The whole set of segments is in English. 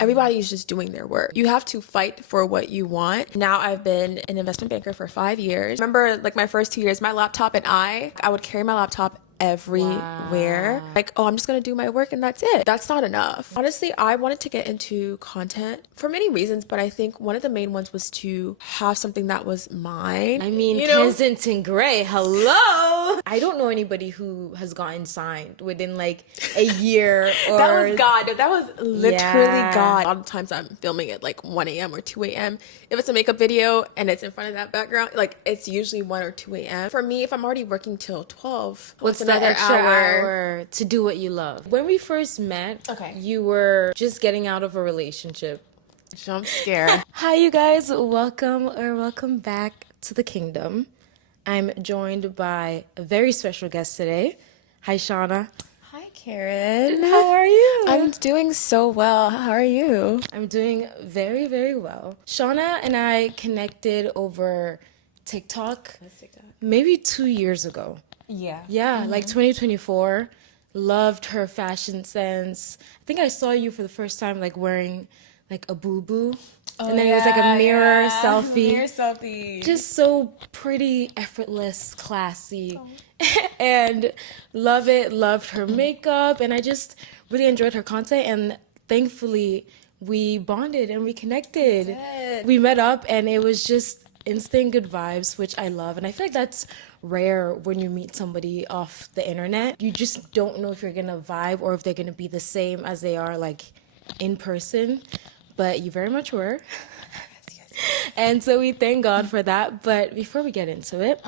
Everybody's just doing their work. You have to fight for what you want. Now I've been an investment banker for 5 years. Remember, like my first 2 years, my laptop and I would carry my laptop everywhere. Wow. Like, oh, I'm just gonna do my work and that's it. That's not enough. Honestly, I wanted to get into content for many reasons, but I think one of the main ones was to have something that was mine. I mean, you know? Kensington Gray, hello. I don't know anybody who has gotten signed within like a year or That was God. That was literally Yeah. God. A lot of times I'm filming at like 1 a.m. or 2 a.m. If it's a makeup video and it's in front of that background, like it's usually 1 or 2 a.m. For me, if I'm already working till 12, What's the another extra hour to do what you love? When we first met, Okay. you were just getting out of a relationship. I'm scared. Hi, you guys. Welcome back to the kingdom. I'm joined by a very special guest today. Hi, Shawna. Hi, Karen. How are you? I'm doing so well. How are you? I'm doing very, very well. Shawna and I connected over TikTok maybe 2 years ago. Yeah. Yeah, like 2024. Loved her fashion sense. I think I saw you for the first time like wearing like a boo-boo. And then it was like a mirror selfie. Mirror selfie. Just so pretty, effortless, classy. And love it. Loved her makeup. And I just really enjoyed her content. And thankfully, we bonded and we connected. We met up and it was just instant good vibes, which I love. And I feel like that's rare when you meet somebody off the internet. You just don't know if you're gonna vibe or if they're gonna be the same as they are like in person. But you very much were. And so we thank God for that. But before we get into it,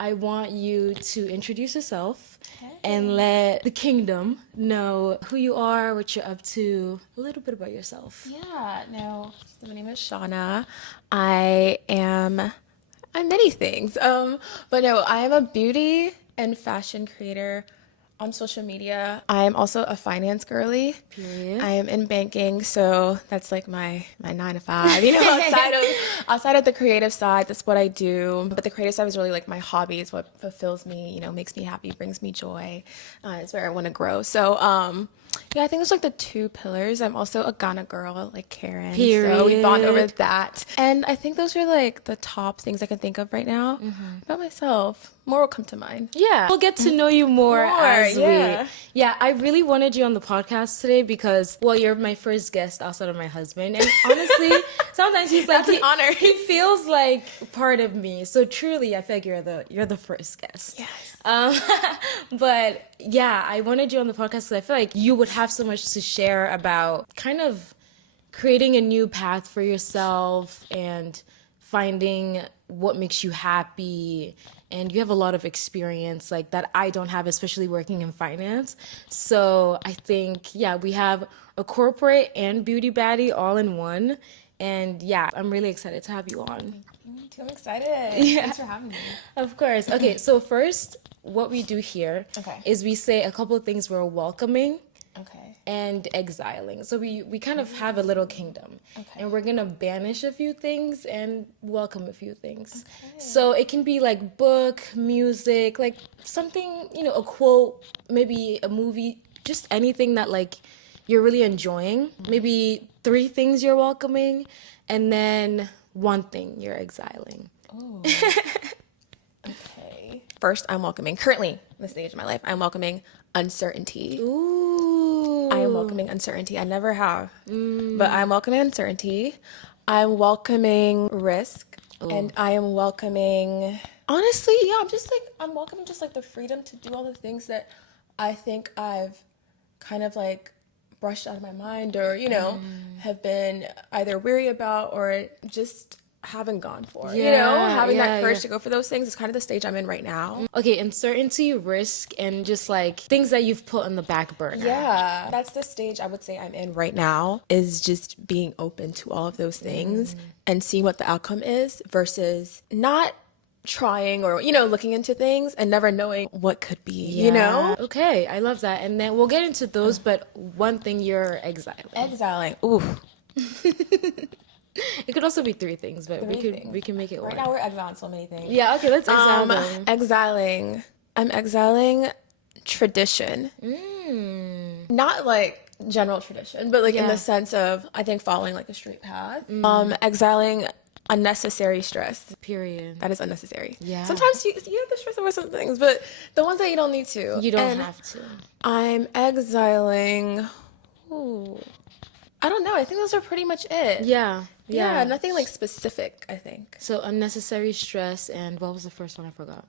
I want you to introduce yourself and let the kingdom know who you are, what you're up to, a little bit about yourself. Yeah, no. My name is Shawna. I'm many things. But no, I am a beauty and fashion creator on social media. I am also a finance girly. Period. I am in banking, so that's like my 9 to 5. You know, outside of the creative side, that's what I do. But the creative side is really like my hobby. It's what fulfills me, you know, makes me happy, brings me joy. It's where I want to grow. So, yeah, I think it's like the two pillars. I'm also a Ghana girl, like Karen. So we bond over Period. that. And I think those are like the top things I can think of right now about myself. More will come to mind. Yeah, we'll get to know you more as yeah. Yeah, I really wanted you on the podcast today because, well, you're my first guest outside of my husband. And honestly, sometimes he's like, That's an honor. He feels like part of me. So truly, I feel like you're the first guest. Yes. But yeah, I wanted you on the podcast because I feel like you would have so much to share about kind of creating a new path for yourself and finding what makes you happy. And you have a lot of experience like that I don't have, especially working in finance. So I think, yeah, we have a corporate and beauty baddie all in one. And yeah, I'm really excited to have you on. Me too. I'm excited. Yeah. Thanks for having me. Of course. Okay, so first, what we do here Okay. is we say a couple of things we're welcoming Okay. and exiling. So we kind of have a little kingdom. Okay. And we're going to banish a few things and welcome a few things. So it can be like book, music, like something, you know, a quote, maybe a movie, just anything that like you're really enjoying. Maybe 3 things you're welcoming and then 1 thing you're exiling. Oh. Okay. First, I'm welcoming, currently in this stage of my life, I'm welcoming uncertainty. Ooh. I am welcoming uncertainty. I never have, but I'm welcoming uncertainty. I'm welcoming risk, and I am welcoming. Honestly, yeah, I'm welcoming just like the freedom to do all the things that I think I've kind of like brushed out of my mind, or you know, have been either weary about or just haven't gone for. You know, having that courage to go for those things is kind of the stage I'm in right now. Okay, uncertainty, risk, and just like things that you've put on the back burner. Yeah, that's the stage I would say I'm in right now, is just being open to all of those things and seeing what the outcome is versus not trying or, you know, looking into things and never knowing what could be, you know? Okay, I love that. And then we'll get into those, but 1 thing you're exiling. Exiling. Ooh. It could also be 3 things, but 3 things. we can make it work. Right now we're exiling so many things. Yeah, okay, let's exile them. Exiling. I'm exiling tradition. Not like general tradition, but like in Yeah. the sense of, I think, following like a straight path. Exiling unnecessary stress. Period. That is unnecessary. Yeah. Sometimes you have to stress over some things, but the ones that you don't need to. You don't And have to. I'm exiling. Ooh, I don't know. I think those are pretty much it. Yeah. Yeah, nothing like specific, I think. So unnecessary stress, and what was the first one? I forgot.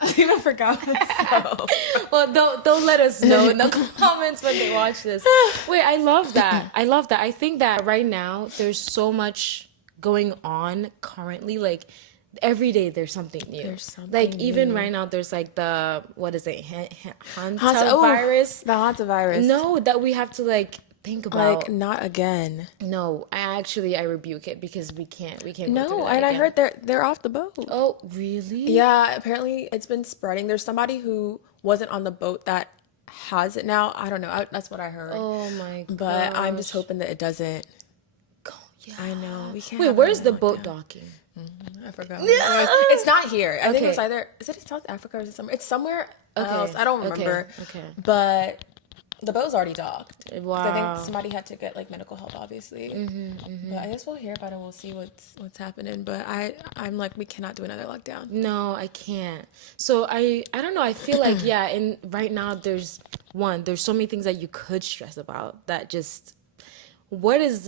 I even forgot myself. Well, don't let us know in the comments when they watch this. Wait, I love that. I love that. I think that right now there's so much going on currently. Like every day there's something new. There's something like even new. right now there's like the what is it? Oh, Hantavirus. the hantavirus. No, that we have to like think about. Like not again. No, I rebuke it because we can't go through No, that and I again. heard they're off the boat. Oh, really? Yeah, apparently it's been spreading. There's somebody who wasn't on the boat that has it now. I don't know. That's what I heard. Oh my god. But I'm just hoping that it doesn't. Yeah. I know. We can't. Wait, have where's the another boat lockdown. docking? I forgot. It's not here. I think it was Okay. either. Is it in South Africa or is it somewhere? It's somewhere Okay. else. I don't remember. Okay. But the boat's already docked. 'Cause I Wow. think somebody had to get like medical help, obviously. But I guess we'll hear about it. We'll see what's happening. But I'm like, we cannot do another lockdown. No, I can't. So I don't know. I feel like yeah, and right now there's so many things that you could stress about that just what is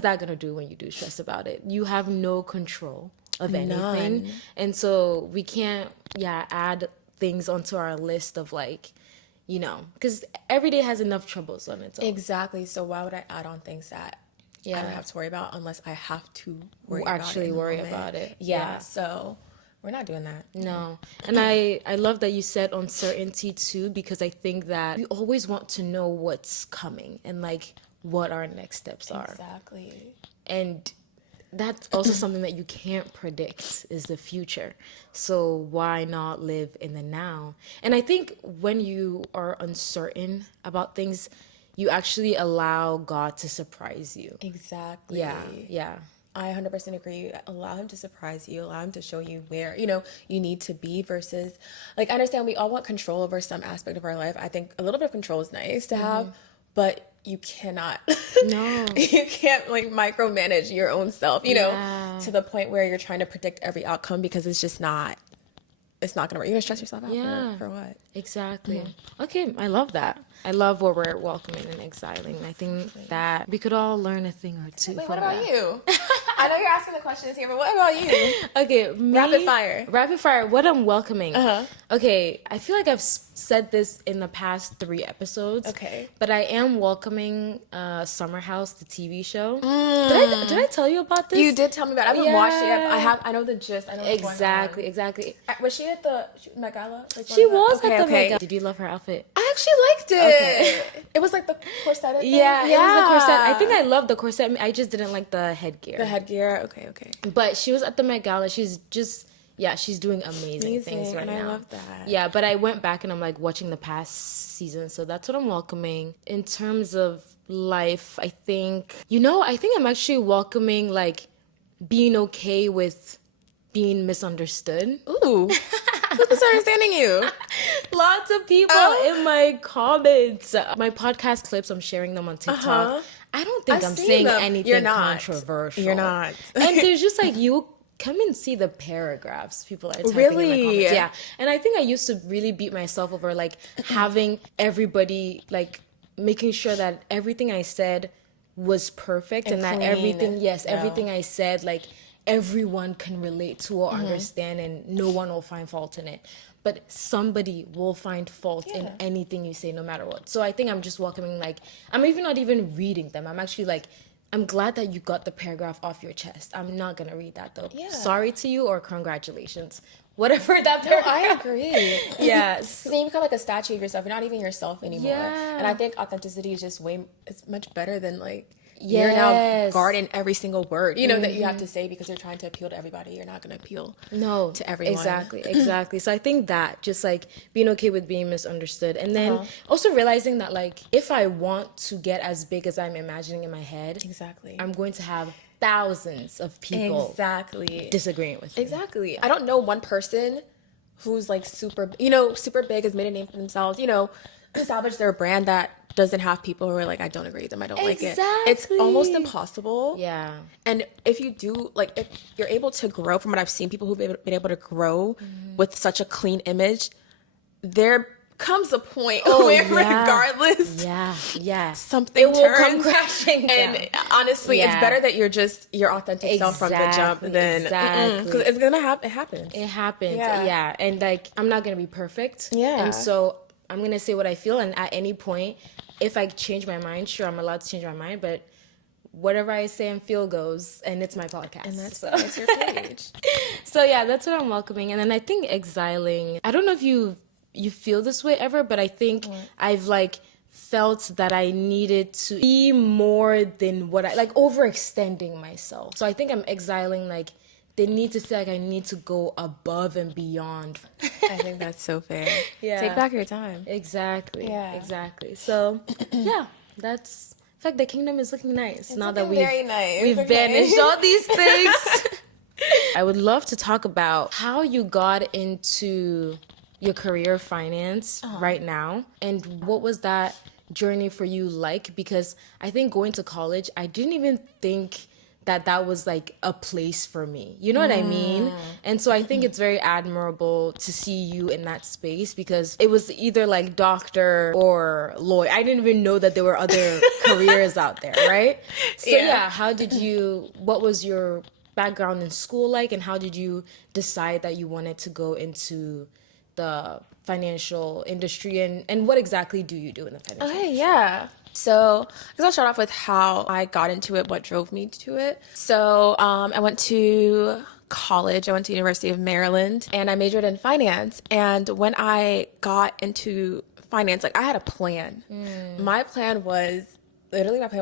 that gonna do when you do stress about it? You have no control of anything. None. And so we can't add things onto our list of like, you know, because every day has enough troubles on its own. Exactly. So why would I add on things that I don't have to worry about unless I have to worry Actually about it in the worry moment? about it. Yeah. So we're not doing that. No. And I love that you said uncertainty too, because I think that we always want to know what's coming and like what our next steps are. Exactly. And that's also something that you can't predict is the future. So why not live in the now? And I think when you are uncertain about things, you actually allow God to surprise you. Exactly. Yeah. I 100% agree. Allow him to surprise you. Allow him to show you where, you need to be versus, like, I understand we all want control over some aspect of our life. I think a little bit of control is nice to have, but you cannot. No. You can't, like, micromanage your own self, Yeah. to the point where you're trying to predict every outcome because it's just not, it's not going to work. You're going to stress yourself out Yeah. for what? Exactly. Okay, I love that. I love what we're welcoming and exiling. I think that we could all learn a thing or two Wait, from what about that. you? I know you're asking the questions here, but what about you? Okay, me, Rapid fire. Rapid fire. What I'm welcoming. Uh-huh. Okay, I feel like I've said this in the past 3 episodes. Okay. But I am welcoming Summer House, the TV show. Did I tell you about this? You did tell me about it. I haven't watched it yet, but Yeah. I know the gist. I know what's going on. Exactly. Was she at the Met Gala? Like, She one of was the- at the okay. Met Gala. Did you love her outfit? I actually liked it. It was like the corset thing. Yeah, it was the corset. I think I love the corset. I just didn't like the headgear. the headgear. Okay. But she was at the Met Gala. She's just, she's doing amazing things right and now. I love that. Yeah, but I went back and I'm like watching the past season. So that's what I'm welcoming. In terms of life, I think I'm actually welcoming like being okay with being misunderstood. Ooh, who's misunderstanding you? Lots of people in my comments. My podcast clips, I'm sharing them on TikTok. Uh-huh. I don't think I've I'm seen saying them. anything You're not. controversial. You're not. And there's just like, you come and see the paragraphs people are typing in my Really? comments. Yeah. And I think I used to really beat myself over like having everybody like making sure that everything I said was perfect and that clean. everything I said, like everyone can relate to or understand and no one will find fault in it. But somebody will find fault in anything you say, no matter what. So I think I'm just welcoming, like, I'm even not even reading them. I'm actually like, I'm glad that you got the paragraph off your chest. I'm not going to read that though. Yeah. Sorry to you or congratulations. Whatever that No, paragraph. I agree. Yes. Then you become like a statue of yourself. You're not even yourself anymore. Yeah. And I think authenticity is just it's much better than like, you're now guarding every single word, that you have to say because you're trying to appeal to everybody. You're not going to appeal to everyone. Exactly. So I think that just like being okay with being misunderstood and then also realizing that like if I want to get as big as I'm imagining in my head, Exactly. I'm going to have thousands of people disagreeing with me. Exactly. I don't know one person who's like super big, has made a name for themselves, establish their brand that doesn't have people who are like, I don't agree with them, I don't like it. It's almost impossible. Yeah. And if you do, like, if you're able to grow, from what I've seen, people who've been able to grow with such a clean image, there comes a point where regardless, something will turns, come crashing down. And honestly, it's better that you're just your authentic self from the jump than because it's gonna happen. It happens. It happens. Yeah. And like, I'm not gonna be perfect. Yeah. And so I'm gonna say what I feel, and at any point, if I change my mind, sure, I'm allowed to change my mind, but whatever I say and feel goes, and it's my podcast. And that's your page. So yeah, that's what I'm welcoming. And then I think exiling, I don't know if you feel this way ever, but I think I've like felt that I needed to be more than what I, like overextending myself. So I think I'm exiling, like, they need to feel like I need to go above and beyond. I think that's so fair. Yeah. Take back your time. Exactly. Yeah. Exactly. So yeah, that's, in fact, the kingdom is looking nice. It's now looking that very nice. we've banished all these things. I would love to talk about how you got into your career of finance right now, and what was that journey for you like? Because I think going to college, I didn't even think that was like a place for me. You know what I mean? And so I think it's very admirable to see you in that space, because it was either like doctor or lawyer. I didn't even know that there were other careers out there, right? So yeah, what was your background in school like, and how did you decide that you wanted to go into the financial industry, and what exactly do you do in the financial industry? Yeah. So, because I'll start off with how I got into it, what drove me to it. So, I went to college. I went to University of Maryland, and I majored in finance. And when I got into finance, like, I had a plan. My plan was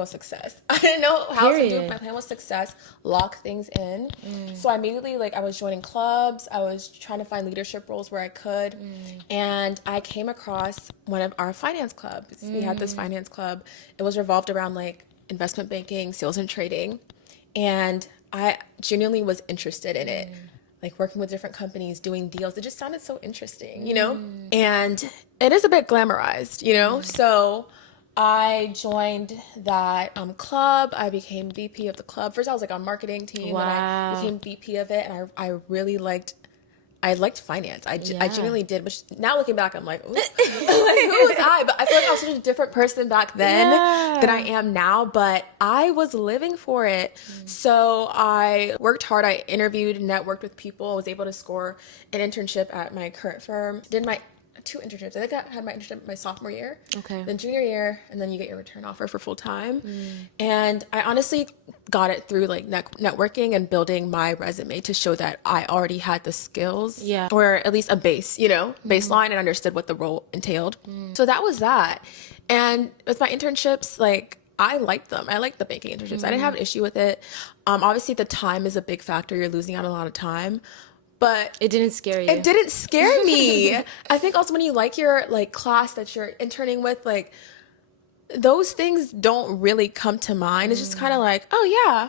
success. I didn't know how to do it. My plan was success, lock things in. So I immediately, like, I was joining clubs. I was trying to find leadership roles where I could. And I came across one of our finance clubs. We had this finance club. It was revolved around, like, investment banking, sales and trading. And I genuinely was interested in it. Like, working with different companies, doing deals. It just sounded so interesting, you know? And it is a bit glamorized, you know? So I joined that club. I became VP of the club. First, I was like on marketing team, and I became VP of it. And I really liked finance. I genuinely did. Which now looking back, I'm like, ooh, like, who was I? But I feel like I was such a different person back then than I am now. But I was living for it. So I worked hard. I interviewed, networked with people. I was able to score an internship at my current firm. Did my 2 internships. I think I had my internship my sophomore year, then junior year, and then you get your return offer for full time. And I honestly got it through like networking and building my resume to show that I already had the skills, or at least a base, you know, baseline, and understood what the role entailed. So that was that. And with my internships, like, I liked them. I liked the banking internships. I didn't have an issue with it. Obviously, the time is a big factor. You're losing out on a lot of time. But it didn't scare you. It didn't scare me. I think also when you like your like class that you're interning with, like, those things don't really come to mind. It's just kind of like, oh yeah,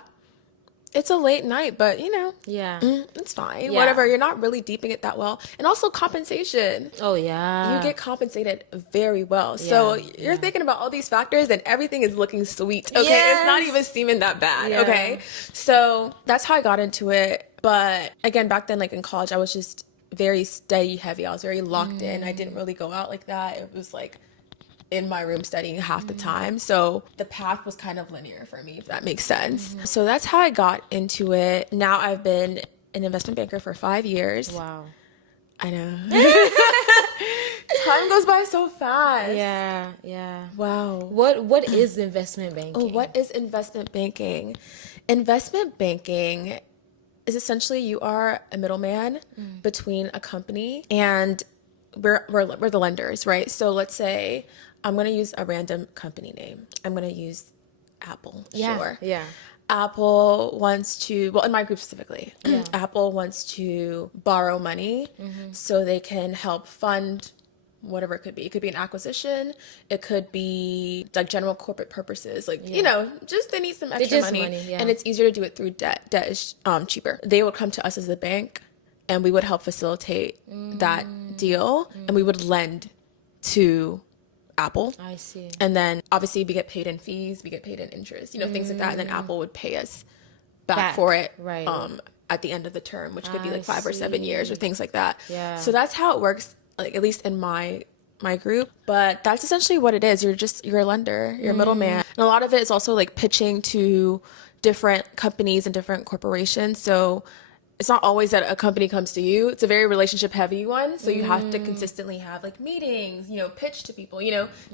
it's a late night, but you know, it's fine. Whatever. You're not really deeping it that well. And also compensation. Oh yeah. You get compensated very well. So you're thinking about all these factors and everything is looking sweet. Okay. It's not even seeming that bad. Okay. So that's how I got into it. But again, back then, like in college, I was just very study heavy. I was very locked in. I didn't really go out like that. It was like in my room studying half the time. So the path was kind of linear for me, if that makes sense. So that's how I got into it. Now I've been an investment banker for 5 years. Wow. I know. Time goes by so fast. Yeah. Wow. What is investment banking? Oh, what is investment banking? Investment banking is essentially you are a middleman between a company and we're the lenders, right? So let's say I'm going to use a random company name. I'm going to use Apple. Sure. Yeah. Apple wants to, well, in my group specifically, Apple wants to borrow money so they can help fund whatever it could be. It could be an acquisition. It could be like general corporate purposes. Like, you know, just they need some extra money. And it's easier to do it through debt. Debt is cheaper. They would come to us as a bank and we would help facilitate that deal and we would lend to Apple. I see. And then obviously we get paid in fees, we get paid in interest, things like that. And then Apple would pay us back for it right. At the end of the term, which could be like I 5 or 7 years or things like that. Yeah. So that's how it works, like at least in my group. But that's essentially what it is. You're a lender, you're a middleman. And a lot of it is also like pitching to different companies and different corporations. So it's not always that a company comes to you. It's a very relationship heavy one. So you have to consistently have like meetings, pitch to people,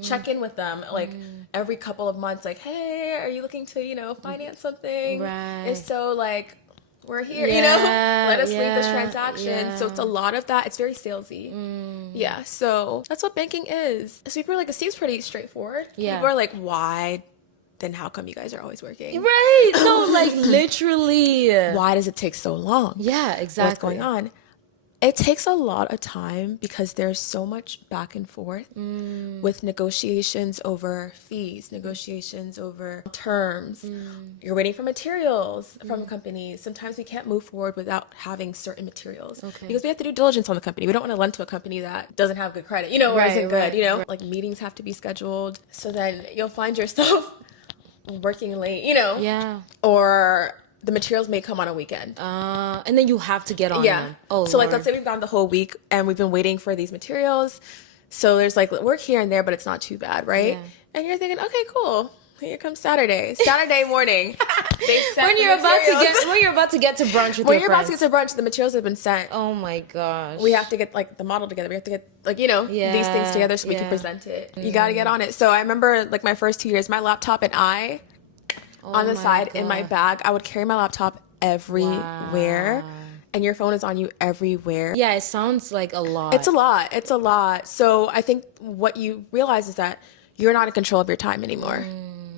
check in with them like every couple of months, like, hey, are you looking to, finance something? Right. If so, like, we're here, Yeah, let us lead this yeah, transaction. yeah. So it's a lot of that. It's very salesy. Yeah. So that's what banking is. So people are like, it seems pretty straightforward. Yeah. People are like, why? Then how come you guys are always working? Right. No, like literally. Why does it take so long? Yeah, exactly. What's going on? It takes a lot of time because there's so much back and forth with negotiations over fees, negotiations over terms. You're waiting for materials from companies. Sometimes we can't move forward without having certain materials because we have to do diligence on the company. We don't want to lend to a company that doesn't have good credit, or isn't good, right. Like meetings have to be scheduled. So then you'll find yourself working late, Yeah. or the materials may come on a weekend. And then you have to get on them. Oh, so like, Lord. let's say we've gone the whole week and we've been waiting for these materials. So there's like work here and there, but it's not too bad, right? Yeah. And you're thinking, okay, cool. Here comes Saturday morning. When you're about to get to brunch with when your you're about friends. to get to brunch, the materials have been sent. Oh my gosh. We have to get like the model together. We have to get like, these things together so we can present it. You got to get on it. So I remember like my first 2 years, my laptop and I on the side in my bag, I would carry my laptop everywhere. Wow. And your phone is on you everywhere. Yeah, it sounds like a lot. It's a lot. So I think what you realize is that you're not in control of your time anymore.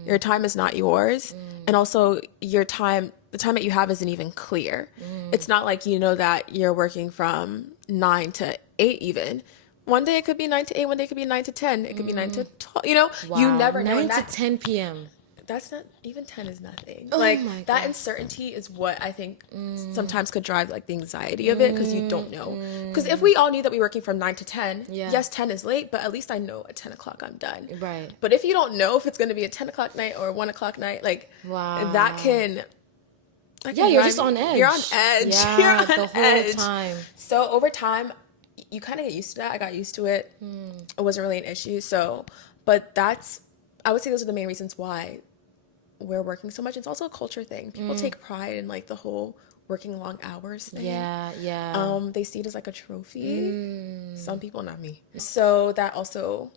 Your time is not yours. And also the time that you have isn't even clear. It's not like that you're working from 9 to 8 even. One day it could be 9 to 8, one day it could be 9 to 10, it could be 9 to 12, Wow. you never know. 9 to 10 p.m. That's not, even 10 is nothing. Oh like my that God. uncertainty is what I think sometimes could drive like the anxiety of it, because you don't know. Because if we all knew that we were working from 9 to 10, yes, 10 is late, but at least I know at 10 o'clock I'm done. Right. But if you don't know if it's going to be a 10 o'clock night or a 1 o'clock night, like that can you're just on edge. You're on edge. Yeah, you're on the whole edge. time. So over time, you kind of get used to that. I got used to it. It wasn't really an issue. So, but I would say those are the main reasons why we're working so much. It's also a culture thing. People take pride in like the whole working long hours thing. Yeah. They see it as like a trophy. Some people, not me. So that also,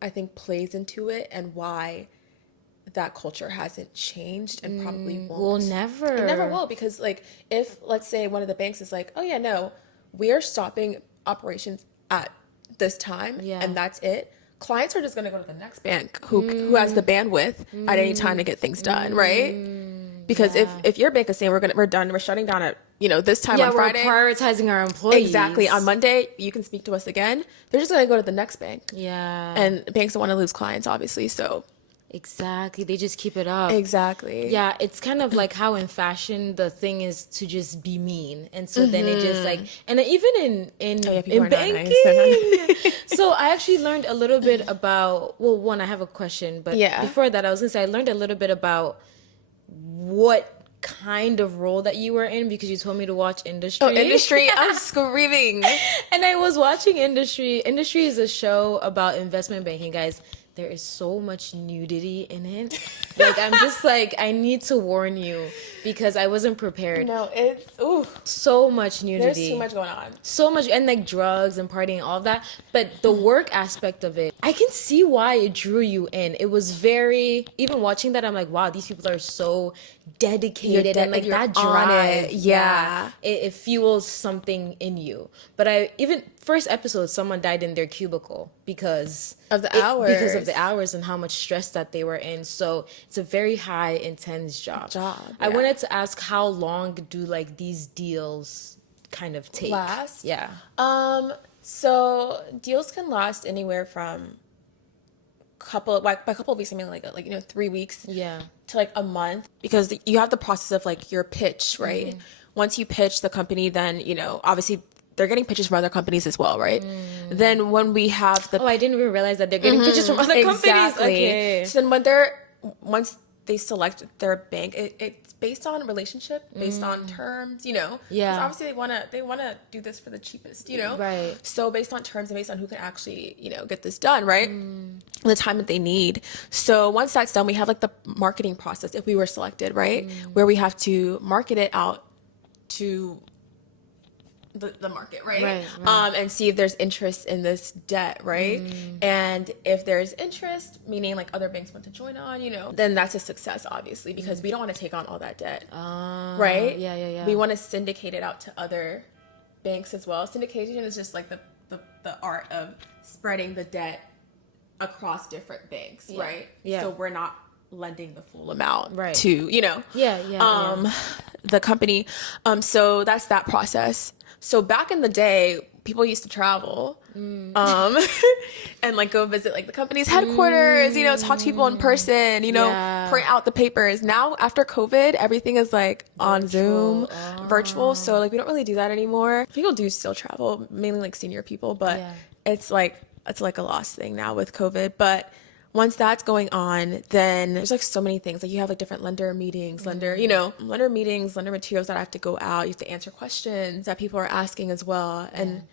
I think, plays into it, and why that culture hasn't changed and probably won't. Well, never. It never will, because like if, let's say, one of the banks is like, oh yeah, no, we are stopping operations at this time, and that's it. Clients are just going to go to the next bank who has the bandwidth at any time to get things done, right? Because if your bank is saying we're done, we're shutting down at this time on Friday, we're prioritizing our employees. Exactly. On Monday, you can speak to us again. They're just going to go to the next bank. Yeah. And banks don't want to lose clients, obviously. So exactly, they just keep it up. Exactly. Yeah, it's kind of like how in fashion the thing is to just be mean, and so then it just like, and then even in banking. Nice. So I actually learned a little bit about, well, one, I have a question, but before that I was gonna say I learned a little bit about what kind of role that you were in, because you told me to watch Industry. Oh, Industry. I'm screaming. And I was watching Industry. Industry is a show about investment banking, guys. There is so much nudity in it. Like, I'm just like, I need to warn you, because I wasn't prepared. No, it's, ooh. So much nudity. There's too much going on. So much, and like drugs and partying, all of that. But the work aspect of it, I can see why it drew you in. It was very, even watching that, I'm like, wow, these people are so dedicated, and like that drive. Yeah. It fuels something in you. But even first episode, someone died in their cubicle because of the hours. Because of the hours and how much stress that they were in. So it's a very high, intense job. I wanted to ask, how long do like these deals kind of take? Last? Yeah. So deals can last anywhere from by a couple of weeks, I mean like 3 weeks. Yeah. To like a month, because you have the process of like your pitch, right? Once you pitch the company, then obviously they're getting pitches from other companies as well, right? Then when we have the... Oh, I didn't even realize that they're getting pitches from other companies. Exactly. Okay. So then once they select their bank, it's based on relationship, based on terms, you know? Yeah. Because obviously they wanna do this for the cheapest, you know? Right. So based on terms and based on who can actually, you know, get this done, right? The time that they need. So once that's done, we have like the marketing process if we were selected, right? Where we have to market it out to the market, right? And see if there's interest in this debt, right? And if there's interest, meaning like other banks want to join on, you know, then that's a success, obviously, because we don't want to take on all that debt, right? Yeah. We want to syndicate it out to other banks as well. Syndication is just like the art of spreading the debt across different banks, right? Yeah. So we're not lending the full amount Right. to, you know, the company. So that's that process. So back in the day, people used to travel, and like go visit like the company's headquarters, you know, talk to people in person, you know, print out the papers. Now after COVID, everything is like on Zoom, virtual. So like we don't really do that anymore. People do still travel, mainly like senior people, but it's like a lost thing now with COVID. But once that's going on, then there's like so many things. Like you have like different lender meetings, lender materials that have to go out. You have to answer questions that people are asking as well. And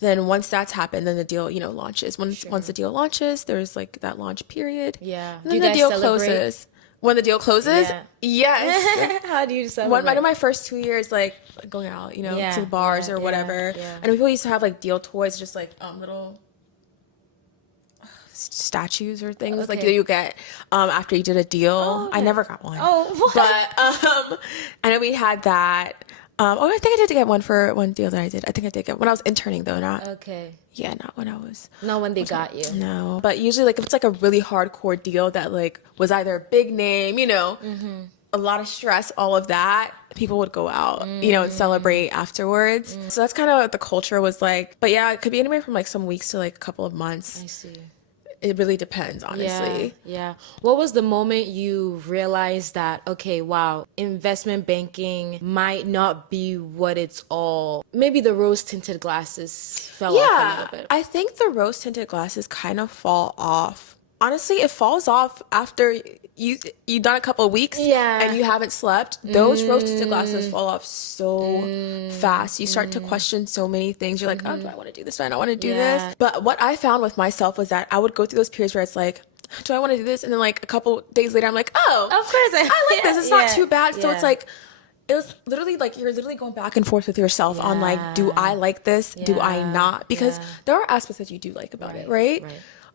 then once that's happened, then the deal, you know, launches. Once the deal launches, there's like that launch period. Yeah. And then the deal closes. When the deal closes, yes. How do you celebrate? One of my first 2 years, like going out, you know, to the bars or whatever. Yeah. And people used to have like deal toys, just like little statues or things like that you get after you did a deal. I never got one. But I know we had that. I think I did get one for one deal that I did. I think I did get when I was interning though, not not when I was not when they got you. No, but usually like if it's like a really hardcore deal that like was either a big name, you know, a lot of stress, all of that, people would go out, you know, and celebrate afterwards. So that's kind of what the culture was like. But yeah, it could be anywhere from like some weeks to like a couple of months. I see. It really depends, honestly. Yeah. What was the moment you realized that, okay, wow, investment banking might not be what it's all? Maybe the rose-tinted glasses fell off a little bit. I think the rose-tinted glasses kind of fall off. Honestly, it falls off after you've done a couple of weeks and you haven't slept. Those rose-tinted glasses fall off so fast. You start to question so many things. You're like, oh, do I want to do this? Do I not want to do this? But what I found with myself was that I would go through those periods where it's like, do I want to do this? And then like a couple days later, I'm like, oh, of course I like this. It's not too bad. So it's like, it was literally like you're literally going back and forth with yourself on like, do I like this? Do I not? Because there are aspects that you do like about it, right?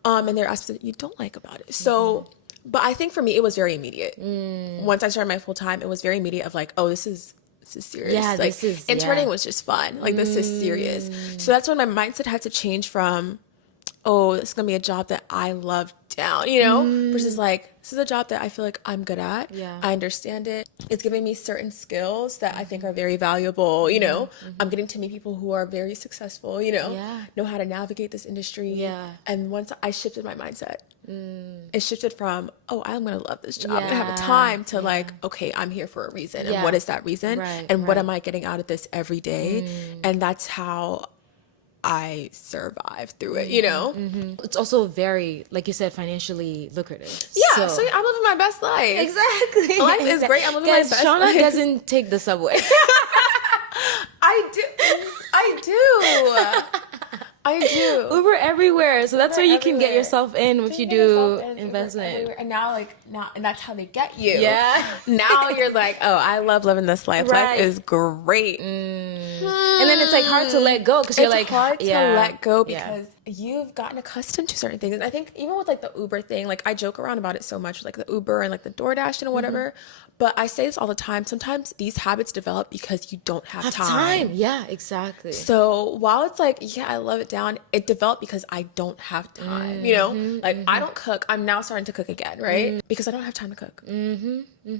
And there are aspects that you don't like about it. So, but I think for me, it was very immediate. Once I started my full time, it was very immediate of like, oh, this is serious. Yeah, like, this is interning was just fun. Like this is serious. So that's when my mindset had to change from, oh, this is gonna be a job that I love down, you know, versus like, this is a job that I feel like I'm good at. I understand it. It's giving me certain skills that I think are very valuable, you know. I'm getting to meet people who are very successful, you know how to navigate this industry. And once I shifted my mindset, it shifted from, oh, I'm going to love this job. I'm going to have a time to like, okay, I'm here for a reason. And what is that reason? And what am I getting out of this every day? And that's how I survived through it, you know? It's also very, like you said, financially lucrative. Yeah, so I'm living my best life. Exactly. Life is great. I'm living my best Shawna life. doesn't take the subway. I do. Uber everywhere. So that's where you can get yourself in if you do investment. And now and that's how they get you. Yeah. Now you're like, oh, I love living this life. Life is great. And then it's like hard to let go because you're like, hard to let go because you've gotten accustomed to certain things. And I think even with like the Uber thing, like I joke around about it so much, like the Uber and like the DoorDash and whatever. But I say this all the time. Sometimes these habits develop because you don't have time. Yeah, exactly. So while it's like, yeah, I love it down, it developed because I don't have time, you know? Like I don't cook. I'm now starting to cook again, right? Because I don't have time to cook.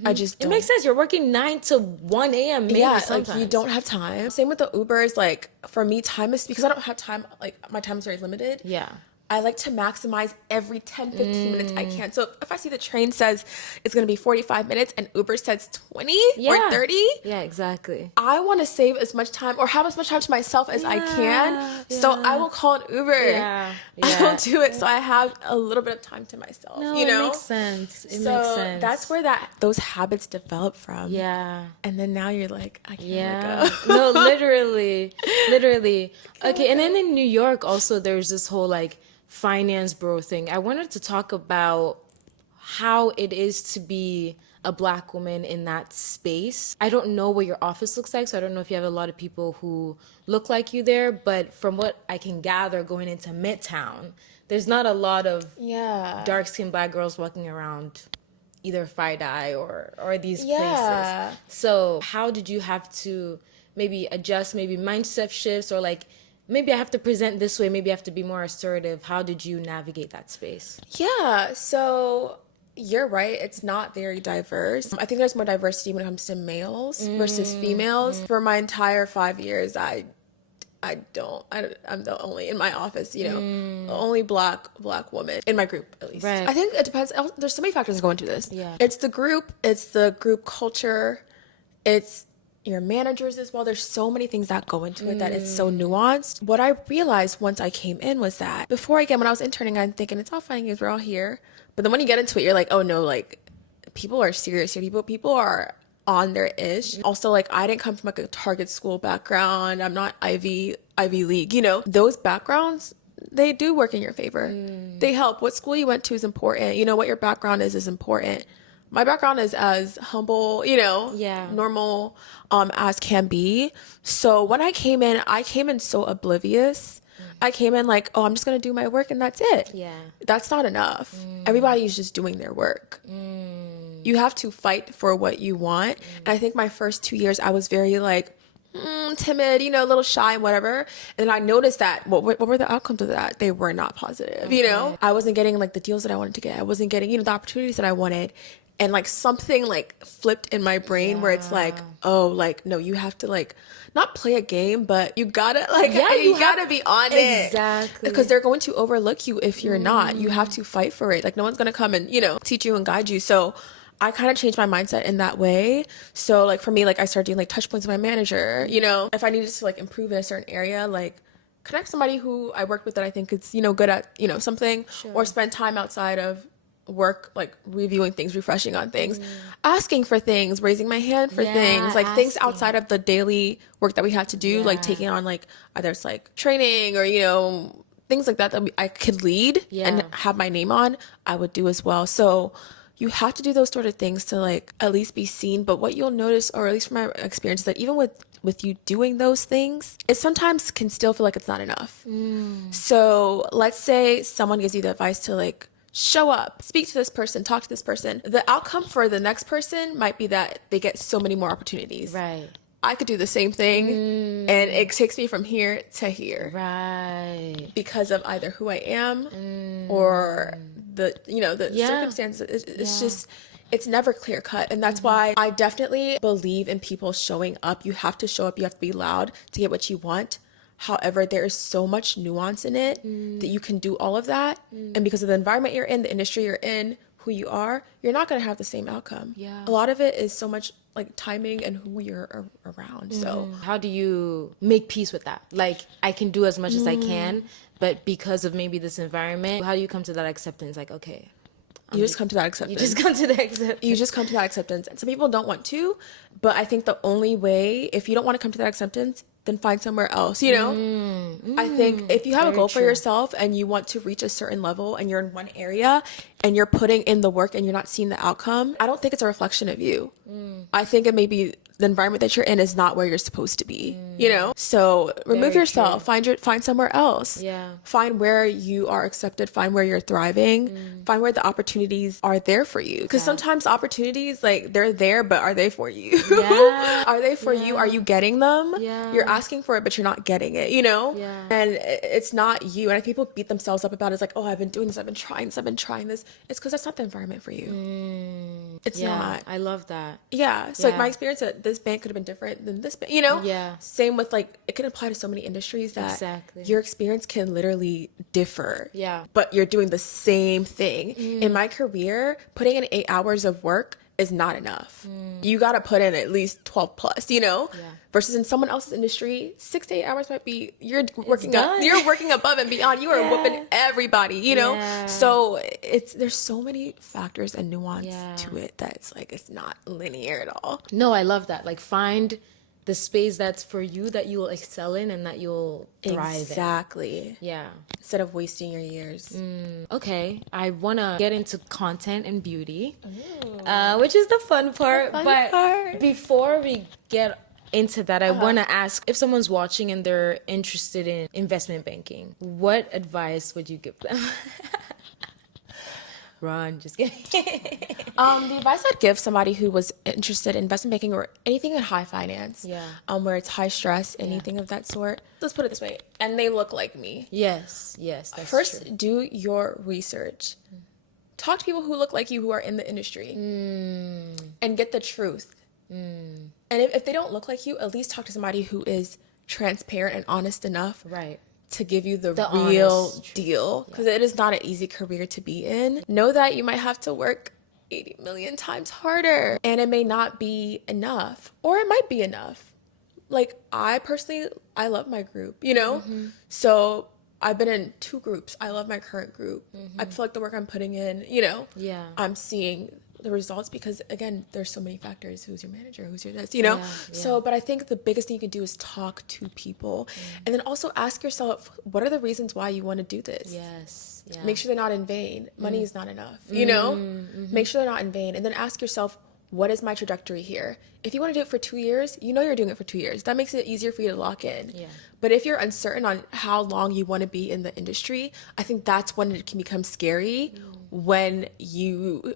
I just don't. It makes sense. You're working 9 to 1 a.m. maybe sometimes. Like you don't have time. Same with the Ubers. Like for me, time is because I don't have time. Like my time is very limited. Yeah. I like to maximize every 10, 15 minutes I can. So if I see the train says it's going to be 45 minutes and Uber says 20 or 30, yeah, exactly. I want to save as much time or have as much time to myself as I can. So I will call an Uber. Yeah, I will do it so I have a little bit of time to myself. No, you know? it makes sense. It So makes sense. that's where those habits develop from. Yeah. And then now you're like, I can't Yeah. let go. No, literally. Okay, and then in New York also there's this whole like finance bro thing. I wanted to talk about how it is to be a Black woman in that space. I don't know what your office looks like, so I don't know if you have a lot of people who look like you there, but from what I can gather going into Midtown, there's not a lot of dark-skinned Black girls walking around either FIDI or these places. So how did you have to maybe adjust, maybe mindset shifts, or like maybe I have to present this way, maybe I have to be more assertive? How did you navigate that space? Yeah, so you're right. It's not very diverse. I think there's more diversity when it comes to males versus females. For my entire 5 years, I'm the only in my office, the only black woman in my group, at least. Right. I think it depends. There's so many factors that go into this. Yeah. It's the group culture, it's your managers as well. There's so many things that go into it that it's so nuanced. What I realized once I came in was that when I was interning, I'm thinking it's all fine because we're all here. But then when you get into it, you're like, oh no, like people are serious here. People are on their ish. Also, like I didn't come from like a target school background. I'm not Ivy League. Those backgrounds, they do work in your favor. They help. What school you went to is important. What your background is important. My background is as humble, normal as can be. So when I came in so oblivious. I came in like, oh, I'm just going to do my work and that's it. Yeah. That's not enough. Everybody's just doing their work. You have to fight for what you want. And I think my first 2 years, I was very like, timid, a little shy and whatever. And I noticed that what were the outcomes of that? They were not positive, I wasn't getting like the deals that I wanted to get. I wasn't getting, the opportunities that I wanted. And like something like flipped in my brain where it's like, oh, like, no, you have to like not play a game, but you gotta like, you gotta be on it. Exactly. Because they're going to overlook you if you're not. You have to fight for it. Like no one's gonna come and, teach you and guide you. So I kind of changed my mindset in that way. So like for me, like I started doing like touch points with my manager, if I needed to like improve in a certain area, like connect somebody who I work with that I think is, good at, something, or spend time outside of work, like reviewing things, refreshing on things, asking for things, raising my hand for things, like things outside of the daily work that we had to do, like taking on like either it's like training or, things like that I could lead and have my name on, I would do as well. So you have to do those sort of things to like at least be seen. But what you'll notice, or at least from my experience, is that even with you doing those things, it sometimes can still feel like it's not enough. So let's say someone gives you the advice to like show up, speak to this person, talk to this person. The outcome for the next person might be that they get so many more opportunities. Right. I could do the same thing and it takes me from here to here. Right. Because of either who I am or the circumstances. It's just, it's never clear cut. And that's why I definitely believe in people showing up. You have to show up. You have to be loud to get what you want. However, there is so much nuance in it that you can do all of that. And because of the environment you're in, the industry you're in, who you are, you're not going to have the same outcome. Yeah. A lot of it is so much like timing and who you're around. So how do you make peace with that? Like I can do as much as I can, but because of maybe this environment, how do you come to that acceptance? Like, okay. You just come to that acceptance. You just come to the acceptance. You just come to that acceptance. Some people don't want to, but I think the only way, if you don't want to come to that acceptance, then find somewhere else, I think if you have a goal for yourself and you want to reach a certain level and you're in one area and you're putting in the work and you're not seeing the outcome, I don't think it's a reflection of you. I think it may be the environment that you're in is not where you're supposed to be, So remove yourself, find somewhere else. Yeah. Find where you are accepted, find where you're thriving, find where the opportunities are there for you. Because sometimes opportunities, like they're there, but are they for you? Yeah. Are they for you? Are you getting them? Yeah. You're asking for it, but you're not getting it, Yeah. And it's not you. And I think people beat themselves up about it. It's like, oh, I've been doing this. I've been trying this. it's because that's not the environment for you. It's not. I love that. Yeah. So like my experience at this bank could have been different than this bank, you know? Yeah. Same with like, it can apply to so many industries that your experience can literally differ. Yeah. But you're doing the same thing. In my career, putting in 8 hours of work is not enough. You got to put in at least 12 plus, you know? Yeah. Versus in someone else's industry, 6 to 8 hours might be, you're working above and beyond. You are whooping everybody, you know? Yeah. So there's so many factors and nuance to it that it's like, it's not linear at all. No, I love that. Like, find the space that's for you, that you will excel in and that you'll thrive in. Exactly. Yeah. Instead of wasting your years. Okay, I want to get into content and beauty, which is the fun part. Before we get into that, I want to ask, if someone's watching and they're interested in investment banking, what advice would you give them? Run, just kidding. The advice I'd give somebody who was interested in investment banking or anything in high finance, where it's high stress, anything of that sort. Let's put it this way, and they look like me. Yes, that's First, true. do your research. Talk to people who look like you who are in the industry and get the truth. And if they don't look like you, at least talk to somebody who is transparent and honest enough to give you the real deal, because it is not an easy career to be in. Know that you might have to work 80 million times harder, and it may not be enough, or it might be enough. Like, I personally, I love my group, you know? So I've been in 2 groups. I love my current group. I feel like the work I'm putting in, you know, I'm seeing the results, because again, there's so many factors. Who's your manager? Who's your this? You know? So, but I think the biggest thing you can do is talk to people, and then also ask yourself, what are the reasons why you want to do this? Make sure they're not in vain. Money is not enough, you know? Make sure they're not in vain. And then ask yourself, what is my trajectory here? If you want to do it for 2 years, you know you're doing it for 2 years. That makes it easier for you to lock in. But if you're uncertain on how long you want to be in the industry, I think that's when it can become scary, when you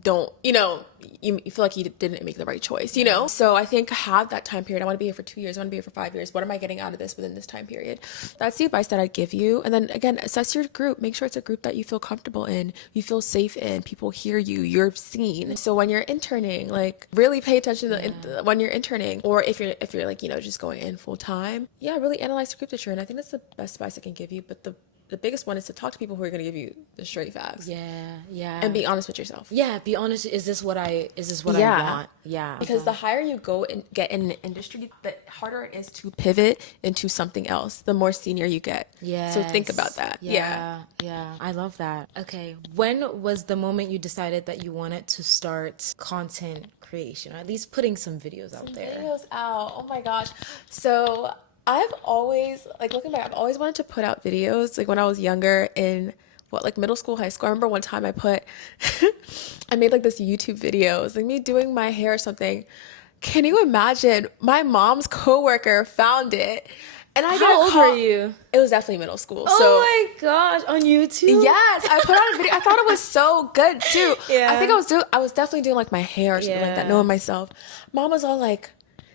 don't, you know, you feel like you didn't make the right choice, you know? So I think have that time period. I want to be here for 2 years. I want to be here for 5 years. What am I getting out of this within this time period? That's the advice that I'd give you. And then again, assess your group. Make sure it's a group that you feel comfortable in, you feel safe in, people hear you, you're seen. So when you're interning, like, really pay attention to when you're interning, or if you're like, you know, just going in full time, really analyze the group that you're in. I think that's the best advice I can give you. But the biggest one is to talk to people who are going to give you the straight facts. And be honest with yourself. Be honest. Is this what I want? Because the higher you go and get in an industry, the harder it is to pivot into something else, the more senior you get. So think about that. I love that. Okay. When was the moment you decided that you wanted to start content creation, or at least putting some videos out there? Videos out. Oh my gosh. So I've always, like, looking back, I've always wanted to put out videos, like when I was younger in middle school, high school. I remember one time I made like this YouTube video. It was like me doing my hair or something. Can you imagine? My mom's coworker found it. And How old were you? It was definitely middle school. Oh my gosh, on YouTube? Yes, I put out a video. I thought it was so good too. I think I was definitely doing like my hair or something like that, knowing myself. Mom was all like,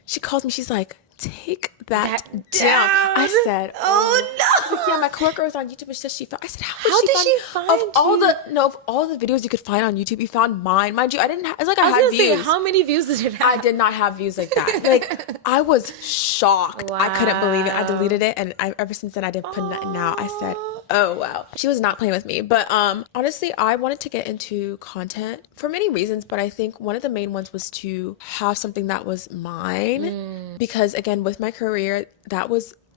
she calls me, she's like, take that down. I said, oh no. Yeah, my coworker was on YouTube and she found. I said, how did she find of all the videos you could find on YouTube, you found mine. Mind you, I didn't have, it's like I had views. Say, how many views did it have? I did not have views like that. Like, I was shocked. I couldn't believe it. I deleted it, and ever since then I didn't put nothing out. I said, oh wow. She was not playing with me. But honestly, I wanted to get into content for many reasons, but I think one of the main ones was to have something that was mine. Because again, with my career,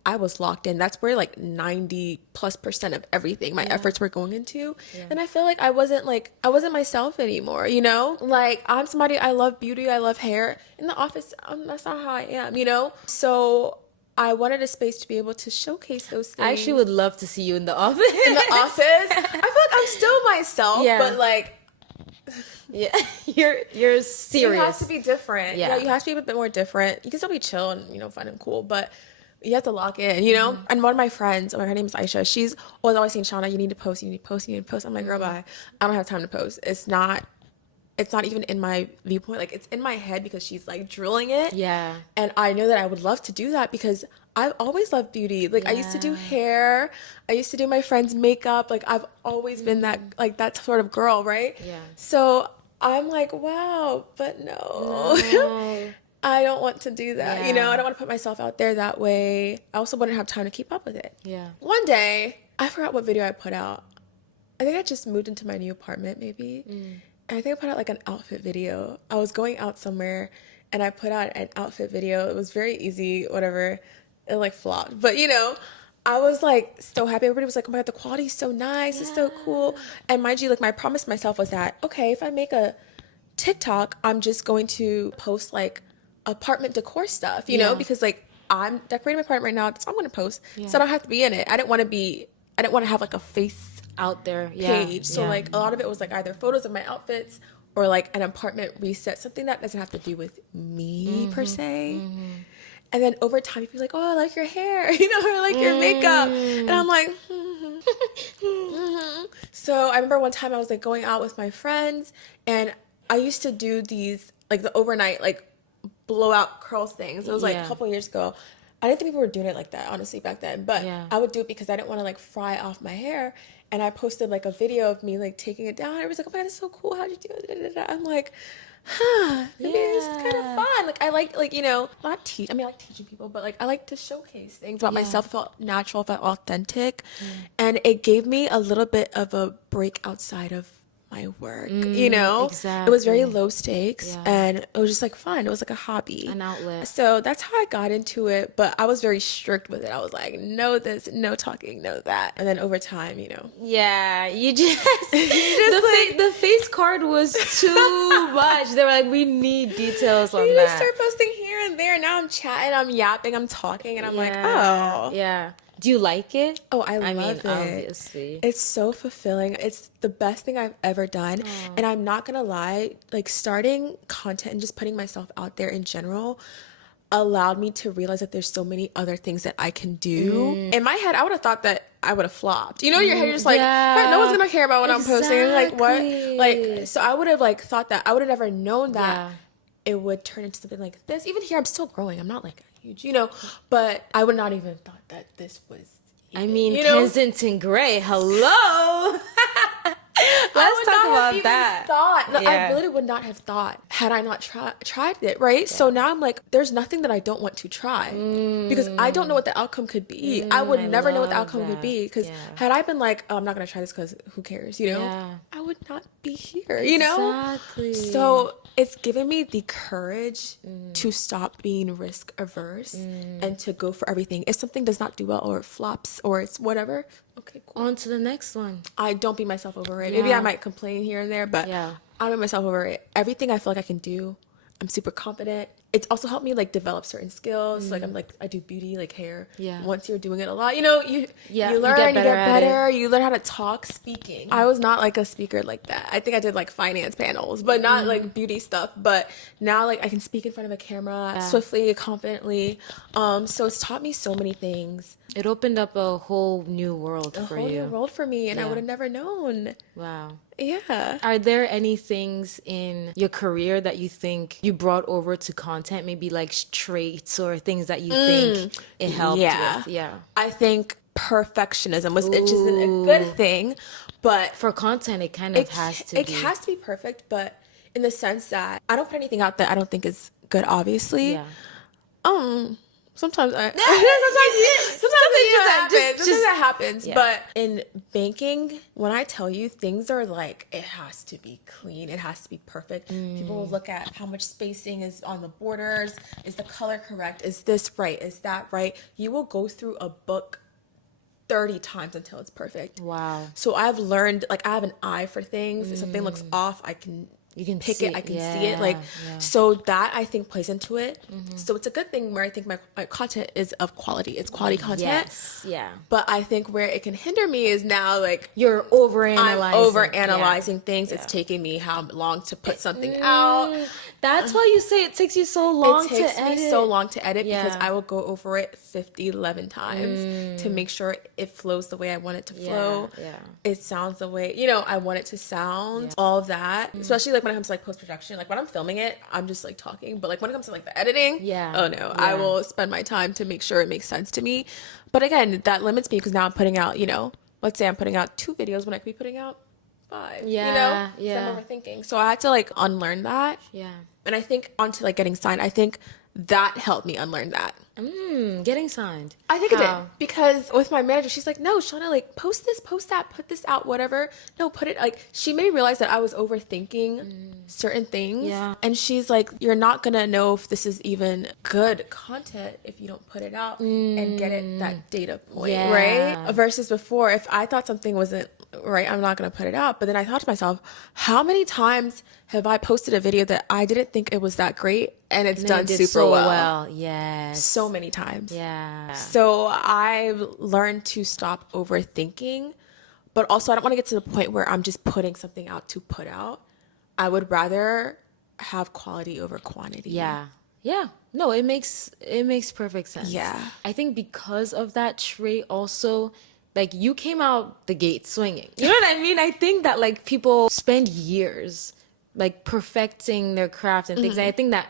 I was locked in. That's where like 90+% of everything my efforts were going into. And I feel like I wasn't myself anymore, you know? Like, I'm somebody, I love beauty, I love hair. In the office, that's not how I am, you know? So I wanted a space to be able to showcase those things. I actually would love to see you in the office. In the office? I feel like I'm still myself, but like, you're serious. You have to be different. You have to be a bit more different. You can still be chill and, you know, fun and cool, but you have to lock in, you know? And one of my friends, her name is Aisha, she's always saying, Shawna, you need to post. I'm like, girl, bye. I don't have time to post. It's not it's not even in my viewpoint. Like, it's in my head because she's like drilling it. Yeah. And I know that I would love to do that because I've always loved beauty. Like, I used to do hair. I used to do my friend's makeup. Like, I've always been that, like, that sort of girl, right? Yeah. So I'm like, wow, but no. I don't want to do that. You know, I don't want to put myself out there that way. I also wouldn't have time to keep up with it. Yeah. One day, I forgot what video I put out. I think I just moved into my new apartment, maybe. And I think I put out like an outfit video. I was going out somewhere and I put out an outfit video. It was very easy, whatever. It like flopped. But, you know, I was like so happy. Everybody was like, oh my God, the quality is so nice. It's so cool. And mind you, like my promise to myself was that, okay, if I make a TikTok, I'm just going to post like apartment decor stuff, you know, because like I'm decorating my apartment right now. That's what I'm going to post. So I don't have to be in it. I didn't want to have like a face Out there. page. So like a lot of it was like either photos of my outfits or like an apartment reset, something that doesn't have to do with me per se. And then over time, people be like, oh, I like your hair, you know, or I like your makeup. And I'm like, So I remember one time I was like going out with my friends and I used to do these, like the overnight, like blowout curls things. It was like a couple years ago. I didn't think people were doing it like that, honestly, back then. But I would do it because I didn't want to like fry off my hair. And I posted like a video of me like taking it down. Everybody's like, oh my God, it's so cool. How'd you do it? I'm like, maybe this is kind of fun. Like, I like, you know, I like teaching people, but like, I like to showcase things about myself. It felt natural, felt authentic. And it gave me a little bit of a break outside of my work, you know? Exactly. It was very low stakes and it was just like fun. It was like a hobby. An outlet. So that's how I got into it, but I was very strict with it. I was like, no this, no talking, no that. And then over time, you know. Yeah, you just, the face card was too much. They were like, we need details on You that. just start posting here and there. Now I'm chatting, I'm yapping, I'm talking, and I'm like, oh. Yeah. Do you like it? Oh, I love mean, it. obviously. It's so fulfilling. It's the best thing I've ever done. And I'm not going to lie, like starting content and just putting myself out there in general allowed me to realize that there's so many other things that I can do. In my head, I would have thought that I would have flopped. You know, your head, you're just like, no one's going to care about what I'm posting. Like, what? Like, so I would have like thought that I would have never known that it would turn into something like this. Even here, I'm still growing. I'm not like huge, you know, but I would not even thought that this was I mean, you know? Kensington Gray, hello. Let's talk about that. I really would not have thought had I not tried it, right? So now I'm like, there's nothing that I don't want to try because I don't know what the outcome could be. I would never know what the outcome could be because had I been like, oh, I'm not going to try this because who cares, you know? I would not be here, you know? Exactly. So it's given me the courage to stop being risk averse and to go for everything. If something does not do well or it flops or it's whatever, okay, cool. On to the next one. I don't beat myself over it. Maybe I might complain here and there, but I don't beat myself over it. Everything I feel like I can do, I'm super confident. It's also helped me like develop certain skills. Like I do beauty, like hair. Yeah. Once you're doing it a lot, you know, you learn, you get better. You learn how to talk, speaking. I was not like a speaker like that. I think I did like finance panels, but not like beauty stuff. But now like I can speak in front of a camera swiftly, confidently. So it's taught me so many things. It opened up a whole new world for you. A whole new world for me, and I would have never known. Wow. Yeah. Are there any things in your career that you think you brought over to content, maybe like traits or things that you think it helped with? Yeah. I think perfectionism was just a good thing, but for content, it kind of has to be. It has to be perfect, but in the sense that I don't put anything out that I don't think is good, obviously. Yeah. Sometimes that happens. Yeah. But in banking, when I tell you things are like, it has to be clean, it has to be perfect. People will look at how much spacing is on the borders, is the color correct, is this right, is that right? You will go through a book 30 times until it's perfect. Wow. So I've learned, like, I have an eye for things. If something looks off, you can pick it, I can see it. Like, so that I think plays into it. So it's a good thing where I think my content is of quality. It's quality content. Yes. Yeah. But I think where it can hinder me is now, like, you're overanalyzing. I'm overanalyzing things. It's taking me how long to put something out. That's why you say it takes you so long to edit. It takes me so long to edit because I will go over it 11 times to make sure it flows the way I want it to flow. It sounds the way, you know, I want it to sound. All of that. Especially like when when it comes to like post-production, like when I'm filming it, I'm just like talking, but like when it comes to like the editing, oh no, Yeah. I will spend my time to make sure it makes sense to me. But again, that limits me because now I'm putting out, let's say I'm putting out 2 videos when I could be putting out 5, Yeah, 'cause yeah. I'm overthinking. So I had to like unlearn that. Yeah. And I think onto like getting signed, I think that helped me unlearn that. Getting signed. I think it did, How? because with my manager, she's like, no, Shawna, like post this, post that, put this out, whatever. No, put it, like, she made me realize that I was overthinking certain things. Yeah. And she's like, you're not gonna know if this is even good content if you don't put it out and get it that data point, Yeah. right? Versus before, if I thought something wasn't right, I'm not gonna put it out. But then I thought to myself, how many times have I posted a video that I didn't think it was that great and it's done Did super so well? Yes. So many times. Yeah. So I've learned to stop overthinking, but also I don't want to get to the point where I'm just putting something out to put out. I would rather have quality over quantity. Yeah. Yeah. No, it makes perfect sense. Yeah. I think because of that trait also, like you came out the gate swinging. You know what I mean? I think that like people spend years like perfecting their craft and things. And I think that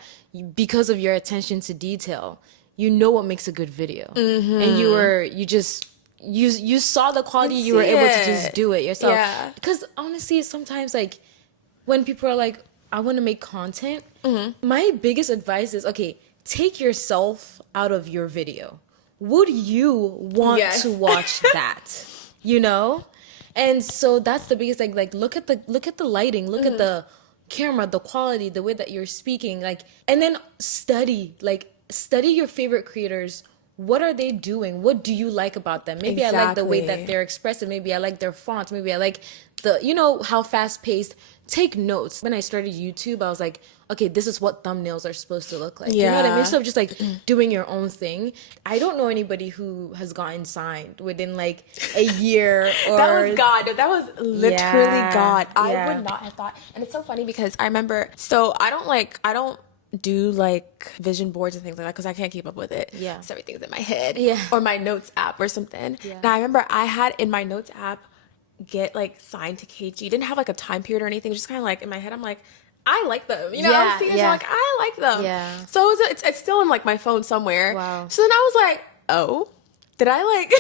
because of your attention to detail, you know what makes a good video. And you saw the quality, you were able to just do it yourself. Yeah. Because honestly, sometimes like when people are like, I want to make content, my biggest advice is, okay, take yourself out of your video. Would you want to watch that? You know? And so that's the biggest, like look at the lighting, look at the camera, the quality, the way that you're speaking, like, and then study your favorite creators. What are they doing? What do you like about them? Maybe I like the way that they're expressive. Maybe I like their fonts. Maybe I like how fast paced. Take notes. When I started YouTube, I was like, okay, this is what thumbnails are supposed to look like. You know what I mean? So just like doing your own thing. I don't know anybody who has gotten signed within like a year or That was God. That was literally God. I Yeah. would not have thought. And it's so funny because I remember, so I don't do like vision boards and things like that because I can't keep up with it. Yeah. So everything's in my head. Yeah. Or my notes app or something. Yeah. And I remember I had in my notes app get like signed to KG. Didn't have like a time period or anything. Just kind of like in my head, I'm like, I like them. You know, Yeah, I'm seeing it, yeah. I'm like, I like them. Yeah. So it's still in like my phone somewhere. Wow. So then I was like, oh, did I like,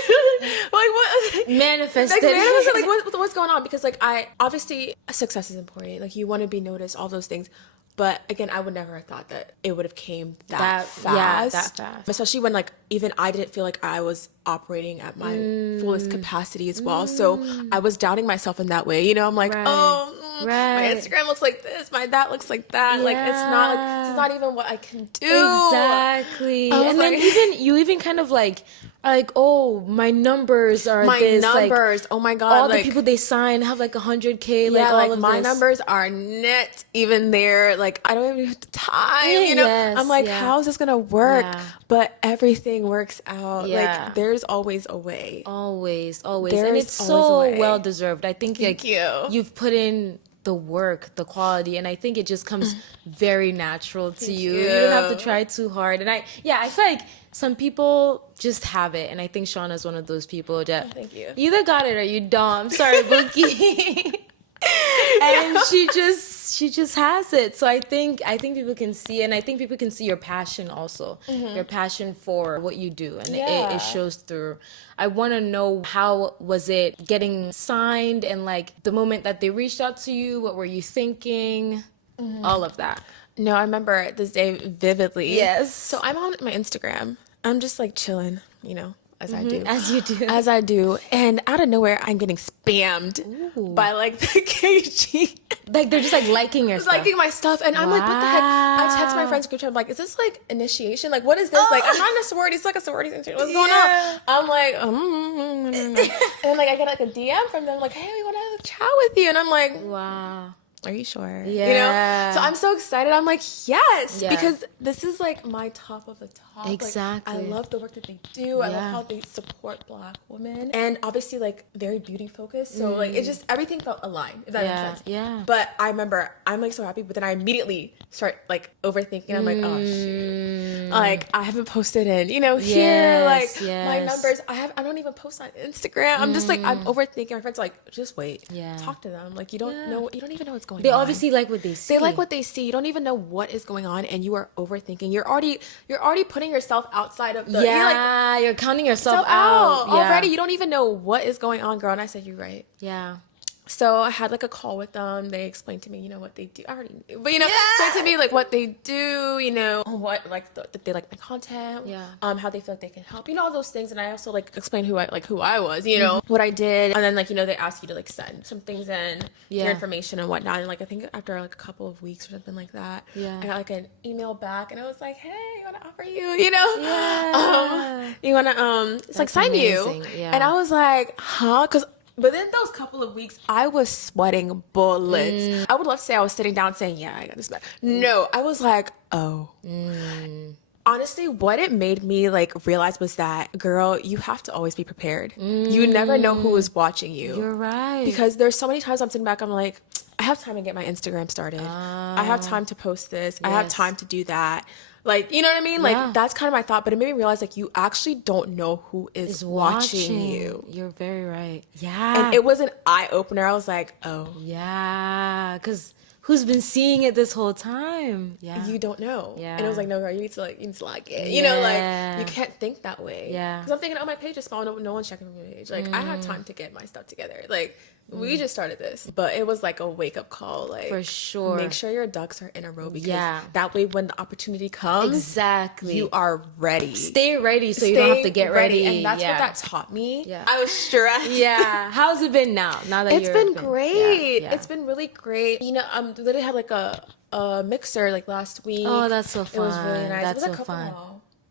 like what? Manifested. Like, manifested, like what's going on? Because like obviously success is important. Like you want to be noticed, all those things. But again, I would never have thought that it would have came that fast. Yeah, that fast. Especially when like even I didn't feel like I was operating at my fullest capacity as well. So I was doubting myself in that way. You know, I'm like, Right. my Right. Instagram looks like this, my that looks like that. Like it's not even what I can do. Exactly. I was And then like- you even kind of like are like, oh, my numbers are My this. numbers, Like, oh my God. all like, the people they sign have like 100K. Like yeah, all like of my this. numbers are not even there. Like I don't even have the time, you know? Yes, I'm like, yeah. how is this gonna work? Yeah. But everything works out. Yeah. Like there's always a way. Always. And There's it's always a so way. well deserved. I think Thank you. you've put in the work, the quality, and I think it just comes very natural to you. You don't have to try too hard. And I feel like some people just have it, and I think Shawna's one of those people that Thank you. either got it or you don't. I'm sorry, Bookie. And she just has it. So I think people can see, and I think people can see your passion also, your passion for what you do, and Yeah. it shows through. I want to know, how was it getting signed, and like the moment that they reached out to you, what were you thinking? All of that. No, I remember this day vividly. Yes. So I'm on my Instagram. I'm just like chilling, you know, as I do. As you do. As I do. And out of nowhere, I'm getting spammed by like the KG. Like they're just like liking your stuff. Liking my stuff. And I'm like, what the heck? I text my friends group chat. I'm like, is this like initiation? Like, what is this? Like, I'm not in a sorority. It's like a sorority thing. What's going on? I'm like, and like I get like a DM from them like, hey, we want to have a chat with you. And I'm like, Wow. are you sure? Yeah. You know? So I'm so excited. I'm like, yes, Yeah. because this is like my top of the top. Like, Exactly. I love the work that they do. I love Yeah. how they support Black women, and obviously like very beauty focused. So like it just everything felt aligned. If that Yeah, makes sense. yeah. But I remember I'm like so happy, but then I immediately start like overthinking. I'm like, oh shoot, like I haven't posted in here Yes, like my yes. numbers. I don't even post on Instagram. I'm just like I'm overthinking. My friends are like, just wait. Yeah. Talk to them. Like you don't know. You don't even know what's going on. They obviously like what they see. They like what they see. You don't even know what is going on, and you are overthinking. You're already putting yourself outside of the. You're counting yourself out out. Yeah. already. You don't even know what is going on, girl. And I said, you're right. Yeah. So I had like a call with them. They explained to me, what they do. I already knew, but explained to me like what they do. What like that they like my content. Yeah. How they feel like they can help. All those things. And I also like explained who I was. What I did. And then like they asked you to like send some things in, your information and whatnot. And like I think after like a couple of weeks or something like that, I got like an email back, and I was like, hey, I want to offer you. Yeah. You want to it's like sign amazing. you. Yeah. And I was like, huh? Because. But then those couple of weeks, I was sweating bullets. I would love to say I was sitting down saying, yeah, I got this back. No, I was like, oh. Honestly, what it made me like realize was that, girl, you have to always be prepared. You never know who is watching you. You're right. Because there's so many times I'm sitting back, I'm like, I have time to get my Instagram started. I have time to post this. I have time to do that. Like, you know what I mean? Like, that's kind of my thought. But it made me realize, like, you actually don't know who is watching you. You're very right. Yeah. And it was an eye-opener. I was like, oh. Yeah. Because who's been seeing it this whole time? Yeah. You don't know. Yeah. And it was like, no, girl, you need to like it. Yeah. Like, you can't think that way. Yeah. Because I'm thinking, oh, my page is small. No one's checking my page. Like, I have time to get my stuff together. Like, we just started this. But it was like a wake-up call. Like, for sure. Make sure your ducks are in a row. Because that way, when the opportunity comes, exactly, you are ready. Stay ready so you don't have to get ready. And that's what that taught me. Yeah. I was stressed. Yeah. How's it been now? Now that it's been great. Yeah. It's been really great. Literally had like a mixer like last week. Oh, that's so fun. It was really nice. That's it was so fun.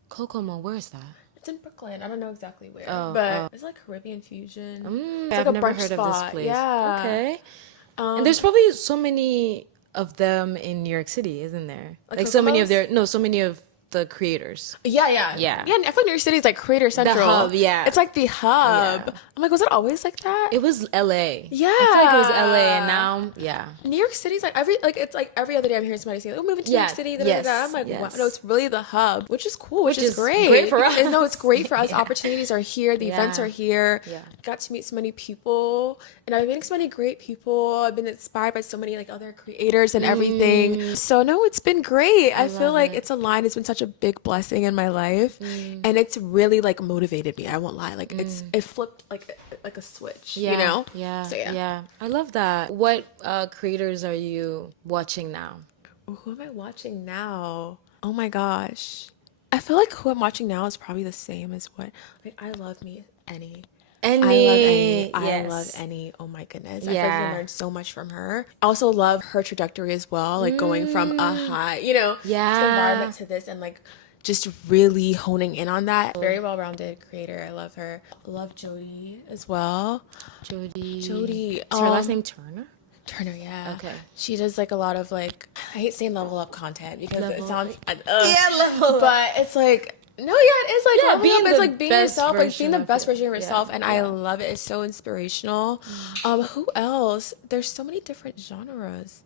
Kokomo, where is that? It's in Brooklyn. I don't know exactly where, but it's like Caribbean fusion. It's like I've a never brunch heard spot. of this place. Yeah. Okay. And there's probably so many of them in New York City, isn't there? Like so many of so many of the creators. Yeah. Yeah. And I feel like New York City is like Creator Central. The hub, yeah. It's like the hub. Yeah. I'm like, was it always like that? It was LA. Yeah. I feel like it was LA, and now, yeah. New York City's like it's like every other day I'm hearing somebody say, oh, moving to New York City. I'm like, wow. No, it's really the hub, which is cool, which is great. Great for us. No, it's great for us. Opportunities are here. The events are here. Yeah. Got to meet so many people, and I've been meeting so many great people. I've been inspired by so many like other creators and everything. So no, it's been great. I feel like it's aligned. It's been such a big blessing in my life, and it's really like motivated me. I won't lie. Like it flipped like a switch. Yeah. So yeah. I love that. What creators are you watching now? Who am I watching now? Oh my gosh. I feel like who I'm watching now is probably the same as what I love me Annie. I love Annie. Oh my goodness. I feel like I learned so much from her. I also love her trajectory as well. Like going from a high, to environment to this, and like just really honing in on that. Very well-rounded creator. I love her. Love Jody as well. Jody. Is her last name Turner? Turner, yeah. Okay. She does like a lot of like, I hate saying level up content because it sounds level up. But it's like, no, it's like being it's like being yourself, like being the version best of version of yourself, and I love it. It's so inspirational. Who else? There's so many different genres.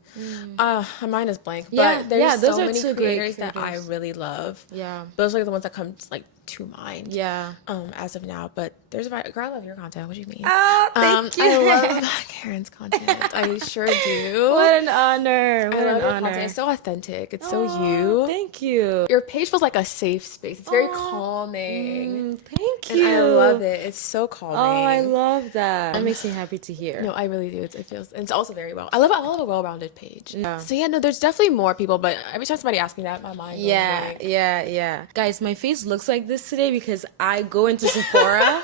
My mind is blank, but there's those so are many two great creators that I really love. Yeah, those are like the ones that come like to mind. Yeah. As of now, but there's girl, I love your content. What do you mean? Oh, thank you. I love Karen's content. I sure do. What an honor. What an honor. Content. It's so authentic. It's so you. Thank you. Your page feels like a safe space. It's very calming. Thank you. And I love it. It's so calming. Oh, I love that. That makes me happy to hear. No, I really do. It feels, and it's also very well. I love a well-rounded page. Yeah. So yeah, no, there's definitely more people, but every time somebody asks me that, my mind goes blank. Yeah. Guys, my face looks like this today because I go into Sephora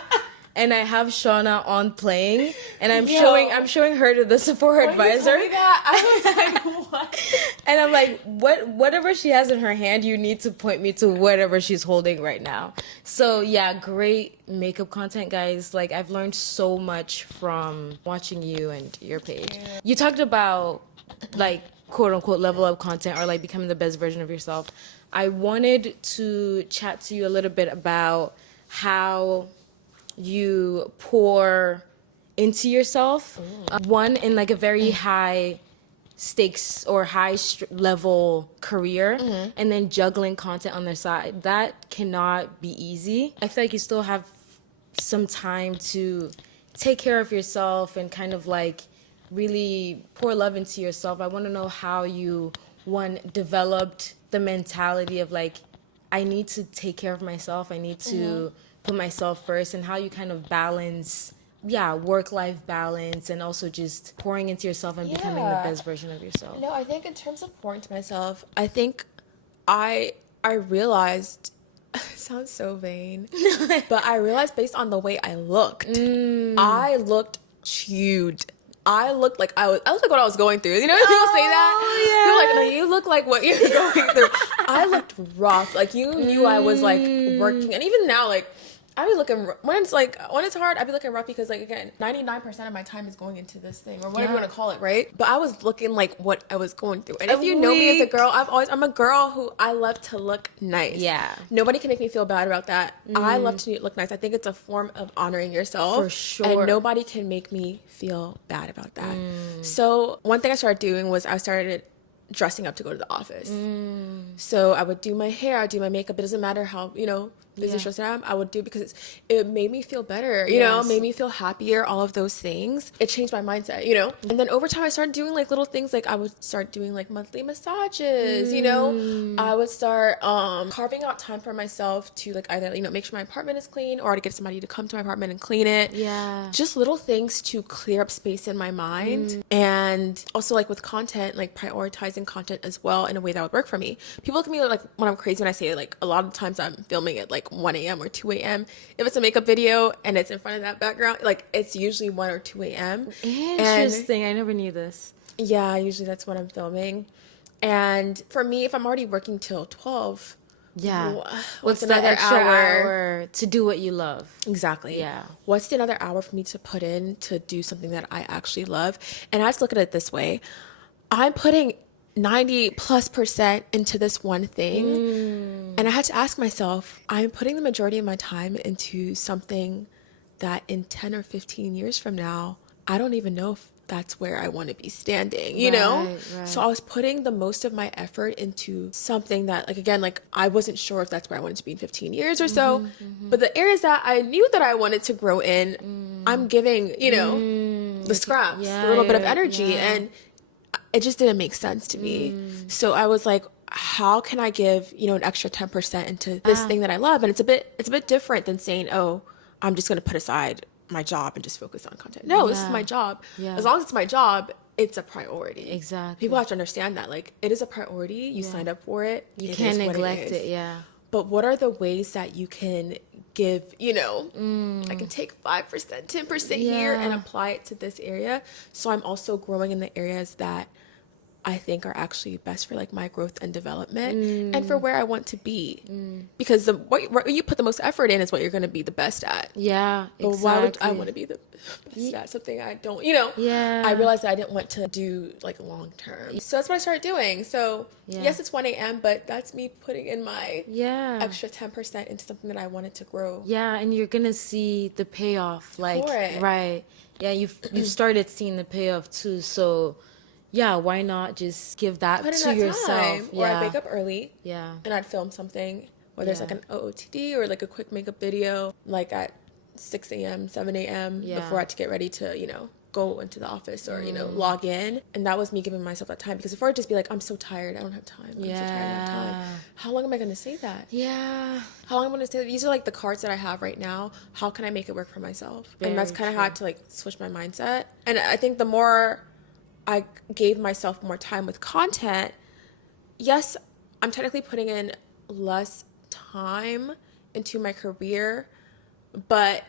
and I have Shawna on playing, and I'm showing her to the Sephora advisor. I was like, what? And I'm like, whatever she has in her hand, you need to point me to whatever she's holding right now. So yeah, great makeup content, guys. Like, I've learned so much from watching you and your page. Yeah. You talked about like quote unquote level up content, or like becoming the best version of yourself. I wanted to chat to you a little bit about how you pour into yourself. One, in like a very high stakes or high level career, and then juggling content on the side. That cannot be easy. I feel like you still have some time to take care of yourself and kind of like really pour love into yourself. I want to know how you, one, developed the mentality of like, I need to take care of myself. I need to put myself first, and how you kind of balance, work-life balance, and also just pouring into yourself and becoming the best version of yourself. No, I think in terms of pouring to myself, I think I realized, it sounds so vain, but I realized based on the way I looked, I looked huge. I looked like I looked like what I was going through. You know, people say that. Yeah. People are like, no, you look like what you're going through. I looked rough. Like, you knew I was like working, and even now, like, I be looking, when it's hard, I be looking rough because, like, again, 99% of my time is going into this thing, or whatever you want to call it, right? But I was looking like what I was going through. And if you know me as a girl, I'm a girl who I love to look nice. Yeah. Nobody can make me feel bad about that. I love to look nice. I think it's a form of honoring yourself. For sure. And nobody can make me feel bad about that. So one thing I started doing was I started dressing up to go to the office. So I would do my hair, I'd do my makeup. It doesn't matter how, busy stressed I am, I would do, because it made me feel better, you know, made me feel happier, all of those things. It changed my mindset, And then over time I started doing like little things, like I would start doing like monthly massages, I would start carving out time for myself to like either, make sure my apartment is clean, or to get somebody to come to my apartment and clean it. Yeah. Just little things to clear up space in my mind. And also like with content, like prioritizing content as well in a way that would work for me. People look at me like when I'm crazy when I say, like, a lot of times I'm filming at like 1 a.m. or 2 a.m. If it's a makeup video and it's in front of that background, like, it's usually 1 or 2 a.m. Interesting. I never knew this. Yeah, usually that's when I'm filming. And for me, if I'm already working till 12, what's the extra hour to do what you love? Exactly. Yeah. What's the another hour for me to put in to do something that I actually love? And I just look at it this way. I'm putting 90+% into this one thing. And I had to ask myself, I'm putting the majority of my time into something that in 10 or 15 years from now, I don't even know if that's where I want to be standing, you know? Right. So I was putting the most of my effort into something that, like, again, like, I wasn't sure if that's where I wanted to be in 15 years or so. But the areas that I knew that I wanted to grow in, I'm giving, the scraps, a little bit of energy. And it just didn't make sense to me. So I was like, how can I give, an extra 10% into this thing that I love? And it's a bit different than saying, oh, I'm just going to put aside my job and just focus on content. No, this is my job. As long as it's my job, it's a priority. Exactly. People have to understand that, like, it is a priority. You signed up for it. You can't neglect it. But what are the ways that you can give, I can take 5%, 10% here and apply it to this area. So I'm also growing in the areas that I think are actually best for, like, my growth and development and for where I want to be. Because what you put the most effort in is what you're going to be the best at. Yeah, But why would I want to be the best at something I don't, I realized that I didn't want to do, like, long term. So that's what I started doing. So yes, it's 1 a.m., but that's me putting in my extra 10% into something that I wanted to grow. Yeah, and you're going to see the payoff. Like, For it. Right. Yeah, you've started seeing the payoff too. So yeah, why not just give that Put in to that yourself? time. Or I'd wake up early. Yeah. And I'd film something, whether it's like an OOTD or like a quick makeup video, like at 6 a.m., 7 a.m. before I had to get ready to, go into the office or, log in. And that was me giving myself that time. Because if I would just be like, I'm so tired, I don't have time. I'm so tired, I don't have time. How long am I going to say that? Yeah. How long am I going to say that? These are like the cards that I have right now. How can I make it work for myself? And that's kind of how I had to, like, switch my mindset. And I think the more I gave myself more time with content, yes, I'm technically putting in less time into my career, but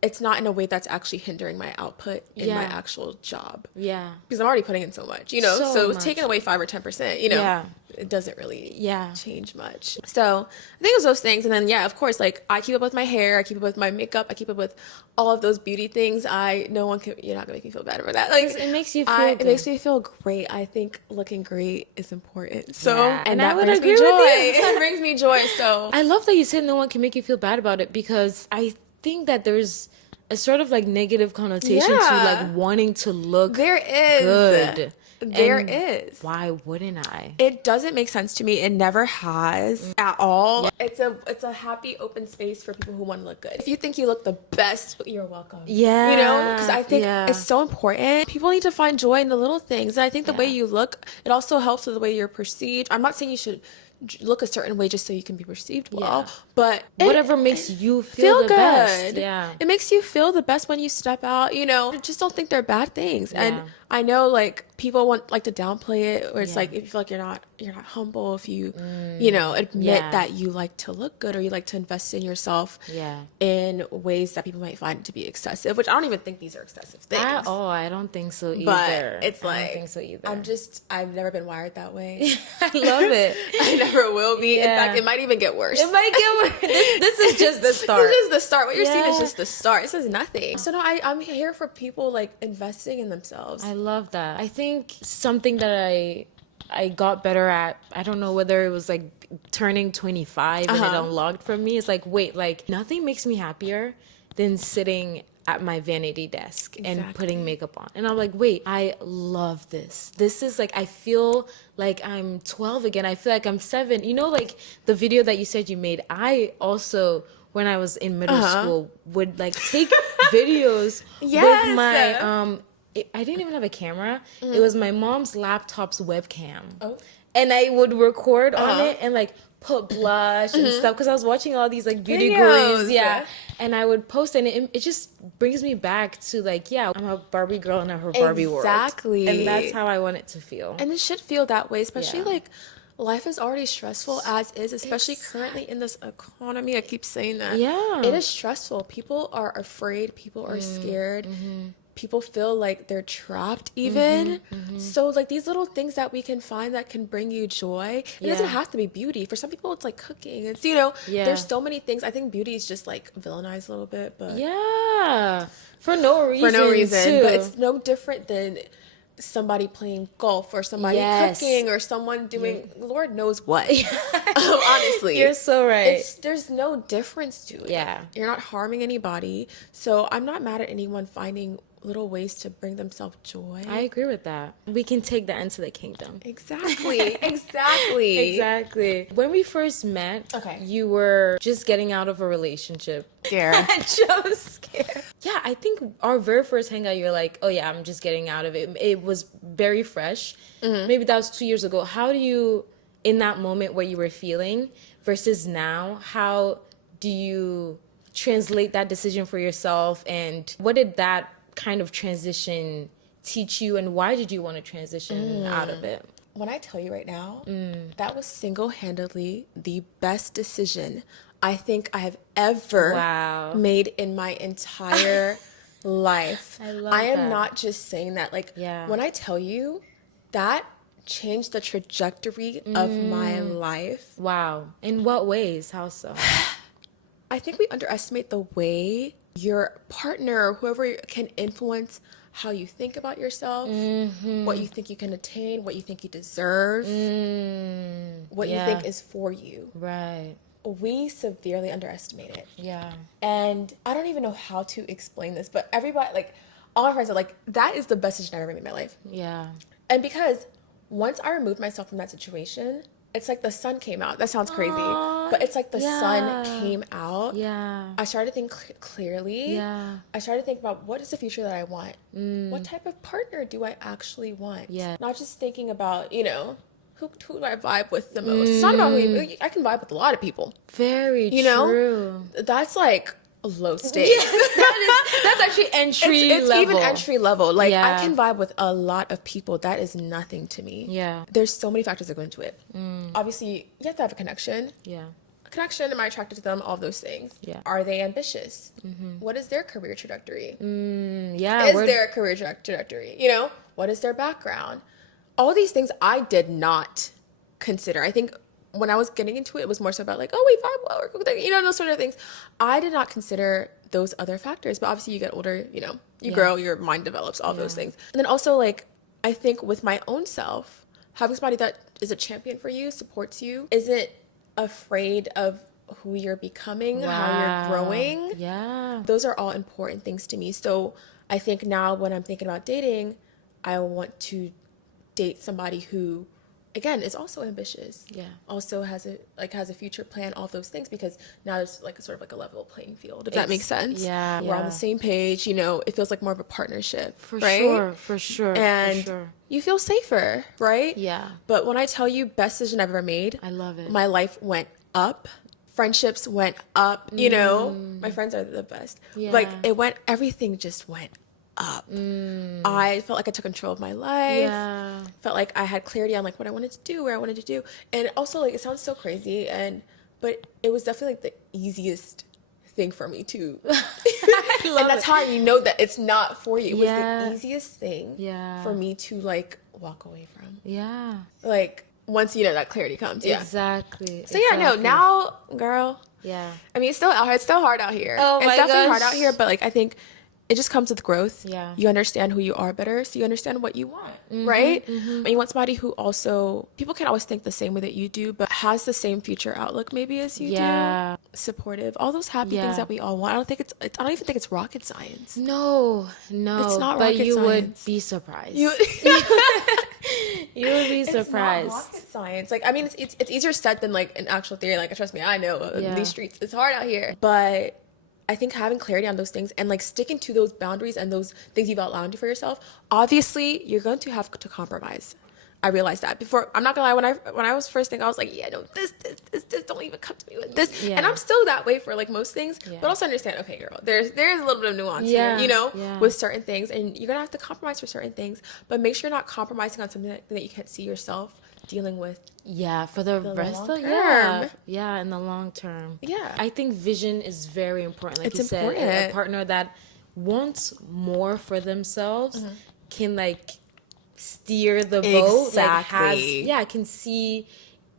it's not in a way that's actually hindering my output in my actual job. Yeah. Because I'm already putting in so much, So it's taking away 5 or 10%, it doesn't really change much. So I think it was those things. And then, of course, like, I keep up with my hair, I keep up with my makeup, I keep up with all of those beauty things. You're not gonna make me feel bad about that. Like, it makes you feel good. It makes me feel great. I think looking great is important. So, and that I would brings agree me joy. with you. That brings me joy. So I love that you said no one can make you feel bad about it, because I think that there's a sort of, like, negative connotation to, like, wanting to look there is good. There And is. why wouldn't I? It doesn't make sense to me. It never has at all. Yeah. It's a happy open space for people who want to look good. If you think you look the best, you're welcome. Yeah. You know, because I think Yeah. it's so important. People need to find joy in the little things. And I think the way Yeah. you look, it also helps with the way you're perceived. I'm not saying you should look a certain way just so you can be perceived well, Yeah. but Whatever makes you feel the good. best. Yeah. It makes you feel the best when you step out, you know. Just don't think they're bad things. Yeah. And I know like people like to downplay it, or it's Yeah. like if you feel like you're not humble if you you know, admit Yeah. that you like to look good or you like to invest in yourself Yeah. in ways that people might find to be excessive, which I don't even think these are excessive things. At all. I don't think so either. But it's I like don't think so either. I've never been wired that way. I love it. I never will be. In Yeah. fact, it might even get worse. It might get worse. This is just the start. This is the start. What you're seeing is Yeah. just the start. This is nothing. So no, I'm here for people like investing in themselves. I love that. I think something that I got better at, I don't know whether it was like turning 25 and it unlocked for me. It's like, wait, like nothing makes me happier than sitting at my vanity desk and putting makeup on. And I'm like, wait, I love this. This is like, I feel like I'm 12 again. I feel like I'm 7. You know, like the video that you said you made, I also, when I was in middle school, would like take videos with my, I didn't even have a camera. It was my mom's laptop's webcam. Oh. And I would record on it and like put blush and stuff because I was watching all these like beauty gurus. Yeah. And I would post and it just brings me back to like, yeah, I'm a Barbie girl in her Barbie world. Exactly. And that's how I want it to feel. And it should feel that way, especially Yeah. like life is already stressful as is, especially currently in this economy. I keep saying that. Yeah. It is stressful. People are afraid. People are scared. People feel like they're trapped even. So like these little things that we can find that can bring you joy. It doesn't Yeah. have to be beauty. For some people it's like cooking. It's, you know, Yeah. there's so many things. I think beauty is just like villainized a little bit, but Yeah. For no reason. for no reason. Too. But it's no different than somebody playing golf or somebody Yes. cooking or someone doing Lord knows what. Honestly. You're so right. There's no difference to it. Yeah. You're not harming anybody. So I'm not mad at anyone finding little ways to bring themselves joy. I agree with that. We can take that into the kingdom. Exactly. Exactly. Exactly. When we first met, you were just getting out of a relationship. Scared. Just scared. Yeah, I think our very first hangout, you're like, oh yeah, I'm just getting out of it. It was very fresh. Maybe that was 2 years ago. How do you, in that moment what you were feeling versus now, how do you translate that decision for yourself? And what did that kind of transition teach you, and why did you want to transition out of it? When I tell you right now, that was single-handedly the best decision I think I have ever made in my entire life. I am not just saying that. Like, when I tell you, that changed the trajectory of my life. Wow. In what ways? How so? I think we underestimate the way your partner or whoever can influence how you think about yourself, what you think you can attain, what you think you deserve, what you think is for you. Right. We severely underestimate it. Yeah. And I don't even know how to explain this, but everybody, like, all my friends are like, that is the best decision I've ever made in my life. Yeah. And because once I removed myself from that situation, it's like the sun came out. That sounds crazy. But it's like the sun came out. Yeah. I started to think clearly. Yeah. I started to think about what is the future that I want? What type of partner do I actually want? Yeah. Not just thinking about, you know, who do I vibe with the most? It's not about I can vibe with a lot of people. Very You know? true. That's like low stakes. That's actually entry It's level. even entry level. Like, Yeah. I can vibe with a lot of people. That is nothing to me. Yeah. There's so many factors that go into it. Obviously, you have to have a connection. Yeah. A connection, am I attracted to them? All of those things. Yeah. Are they ambitious? What is their career trajectory? Yeah. Is there a career trajectory? You know, what is their background? All these things I did not consider. I think when I was getting into it, it was more so about like, oh, we vibe well, or, you know, those sort of things. I did not consider those other factors. But obviously, you get older, you know, you grow, your mind develops, all those things. And then also, like, I think with my own self, having somebody that is a champion for you, supports you, isn't afraid of who you're becoming, how you're growing. Yeah. Those are all important things to me. So I think now when I'm thinking about dating, I want to date somebody who, again, is also ambitious. Yeah. Also has a future plan, all those things, because now there's like a sort of like a level playing field, if that makes sense. Yeah. We're on the same page, you know, it feels like more of a partnership. For right? sure. And for sure. you feel safer, right? Yeah. But when I tell you best decision I've ever made, I love it. My life went up. Friendships went up, you know. My friends are the best. Yeah. Like everything just went up. I felt like I took control of my life. Yeah. Felt like I had clarity on like what I wanted to do, where I wanted to do. And also like it sounds so crazy but it was definitely like the easiest thing for me to and that's how you know that it's not for you. It was the easiest thing for me to like walk away from. Yeah. Like once you know that clarity comes. Yeah. Exactly. So yeah, no, now girl. Yeah. I mean, it's still out here. It's still hard out here. Oh my It's definitely hard gosh. out here, but like I think it just comes with growth. Yeah. You understand who you are better, so you understand what you want, right? And you want somebody who also, people can't always think the same way that you do, but has the same future outlook maybe as you do. Supportive, all those happy things that we all want. I don't even think it's rocket science. No. It's not but rocket you science. would be surprised. You would be surprised. It's not rocket science. Like, I mean, it's easier said than like an actual theory. Like, trust me, I know these streets. It's hard out here, but I think having clarity on those things and like sticking to those boundaries and those things you've outlined for yourself, obviously you're going to have to compromise. I realized that before. I'm not gonna lie. When I was first thinking, I was like, yeah, no, this, don't even come to me with this. Yeah. And I'm still that way for like most things, but also understand, okay, girl, there's a little bit of nuance here, you know, with certain things, and you're gonna have to compromise for certain things, but make sure you're not compromising on something that you can't see yourself dealing with. Yeah, for the rest long of term. yeah, in the long term. Yeah. I think vision is very important. Like It's you said, important. a partner that wants more for themselves can like steer the boat. Exactly.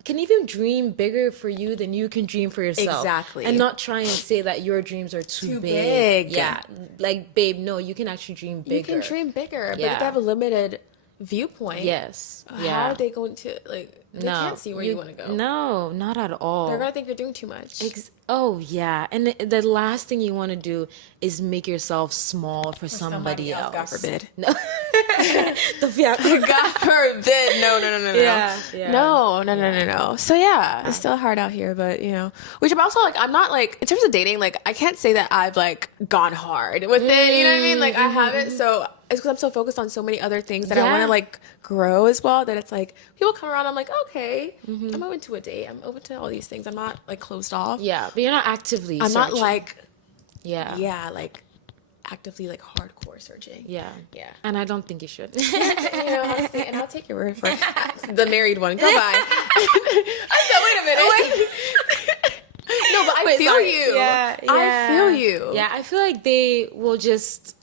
Can even dream bigger for you than you can dream for yourself. Exactly. And not try and say that your dreams are too big. Yeah. Like, babe, no, you can actually dream bigger. You can dream bigger, but Yeah. if they have a limited viewpoint, Yes. how are they going to like? They can't see where you want to go. No, not at all. They're gonna think you're doing too much. Oh yeah, and the last thing you want to do is make yourself small for somebody else. God forbid. No. God forbid. No. Yeah. No. So yeah, it's still hard out here, but you know, which I'm also like, I'm not like, in terms of dating, like I can't say that I've like gone hard with it. You know what I mean? Like I haven't. So it's because I'm so focused on so many other things that I want to like grow as well. That it's like people come around, I'm like, okay, I'm open to a date. I'm open to all these things. I'm not like closed off. Yeah, but you're not actively. I'm not searching. like like actively like hardcore searching. yeah. And I don't think you should. you know, and I'll take your word for it. The married one. Goodbye. I said, wait a minute. No, but I feel you. Yeah. I feel you. Yeah, I feel like they will just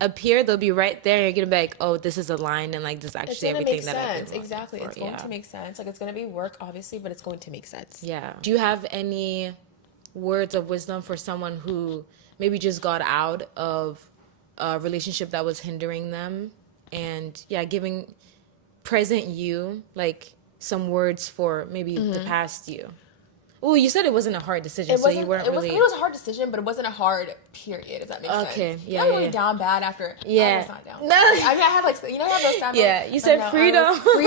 appear. They'll be right there. You're gonna be like, oh, this is a line, and like this is actually everything that I've been looking Exactly. for. It's going to make sense. Like it's going to be work, obviously, but it's going to make sense. Yeah. Do you have any words of wisdom for someone who maybe just got out of a relationship that was hindering them, and giving present you like some words for maybe the past you? Oh, you said it wasn't a hard decision, so you weren't really. It was a hard decision, but it wasn't a hard period. If that makes sense. Okay, yeah. I went down bad after. Yeah. I was not down. No, I mean I had like you know I have those times. Yeah, you said freedom.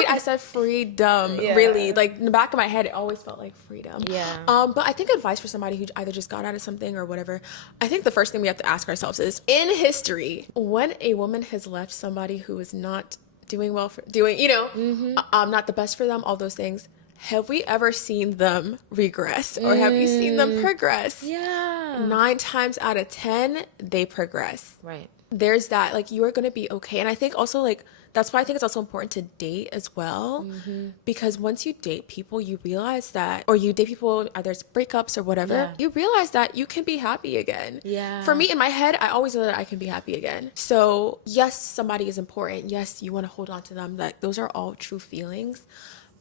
I said freedom. Yeah. Really, like in the back of my head, it always felt like freedom. Yeah. But I think advice for somebody who either just got out of something or whatever. I think the first thing we have to ask ourselves is, in history, when a woman has left somebody who is not doing well for not the best for them, all those things. Have we ever seen them regress, or have you seen them progress? Yeah. 9 times out of 10, they progress. Right. There's that, like, you are going to be okay. And I think also, like, that's why I think it's also important to date as well. Because once you date people, you realize that, or you date people, either it's breakups or whatever, you realize that you can be happy again. Yeah. For me, in my head, I always know that I can be happy again. So, yes, somebody is important. Yes, you want to hold on to them. Like, those are all true feelings.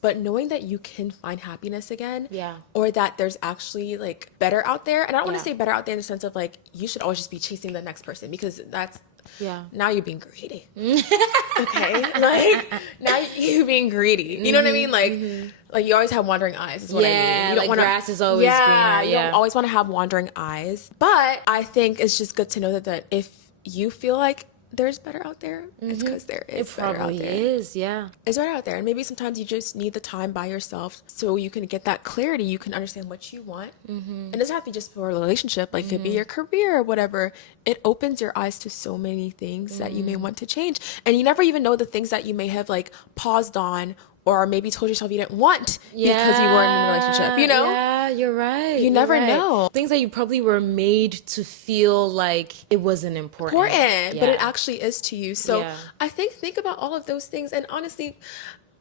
But knowing that you can find happiness again, or that there's actually like better out there, and I don't want to say better out there in the sense of like you should always just be chasing the next person, because that's now you're being greedy. Okay, like now you're being greedy. You know what I mean? Like you always have wandering eyes. Is what I mean. You don't like wanna, grass is always greener. You don't always want to have wandering eyes. But I think it's just good to know that if you feel like there's better out there, it's because there is It better out probably there. is, yeah. It's better out there. And maybe sometimes you just need the time by yourself so you can get that clarity. You can understand what you want. And it doesn't have to be just for a relationship. Like, it could be your career or whatever. It opens your eyes to so many things that you may want to change. And you never even know the things that you may have, like, paused on or maybe told yourself you didn't want because you weren't in a relationship, you know? Yeah, you're right. You never know. Things that you probably were made to feel like it wasn't important. But it actually is to you. So Yeah. I think about all of those things, and honestly,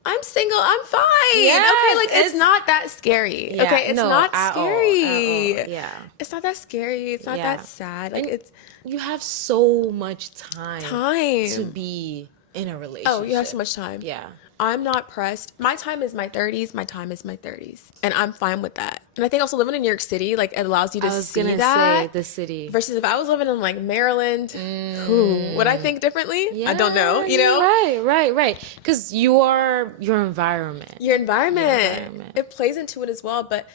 I'm single, I'm fine. Yes, Okay, like it's not that scary. Yeah, Okay, it's no, not at all, scary. at all. Yeah. It's not that scary. It's not Yeah. that sad. Like, And it's you have so much time time. to be in a relationship. Oh, you have so much time. Yeah. I'm not pressed. My time is my 30s. My time is my 30s. And I'm fine with that. And I think also living in New York City, like, it allows you to I was see gonna that. say the city. Versus if I was living in, like, Maryland, would I think differently? I don't know, you know? Right. Because your environment. Your environment. environment. It plays into it as well. But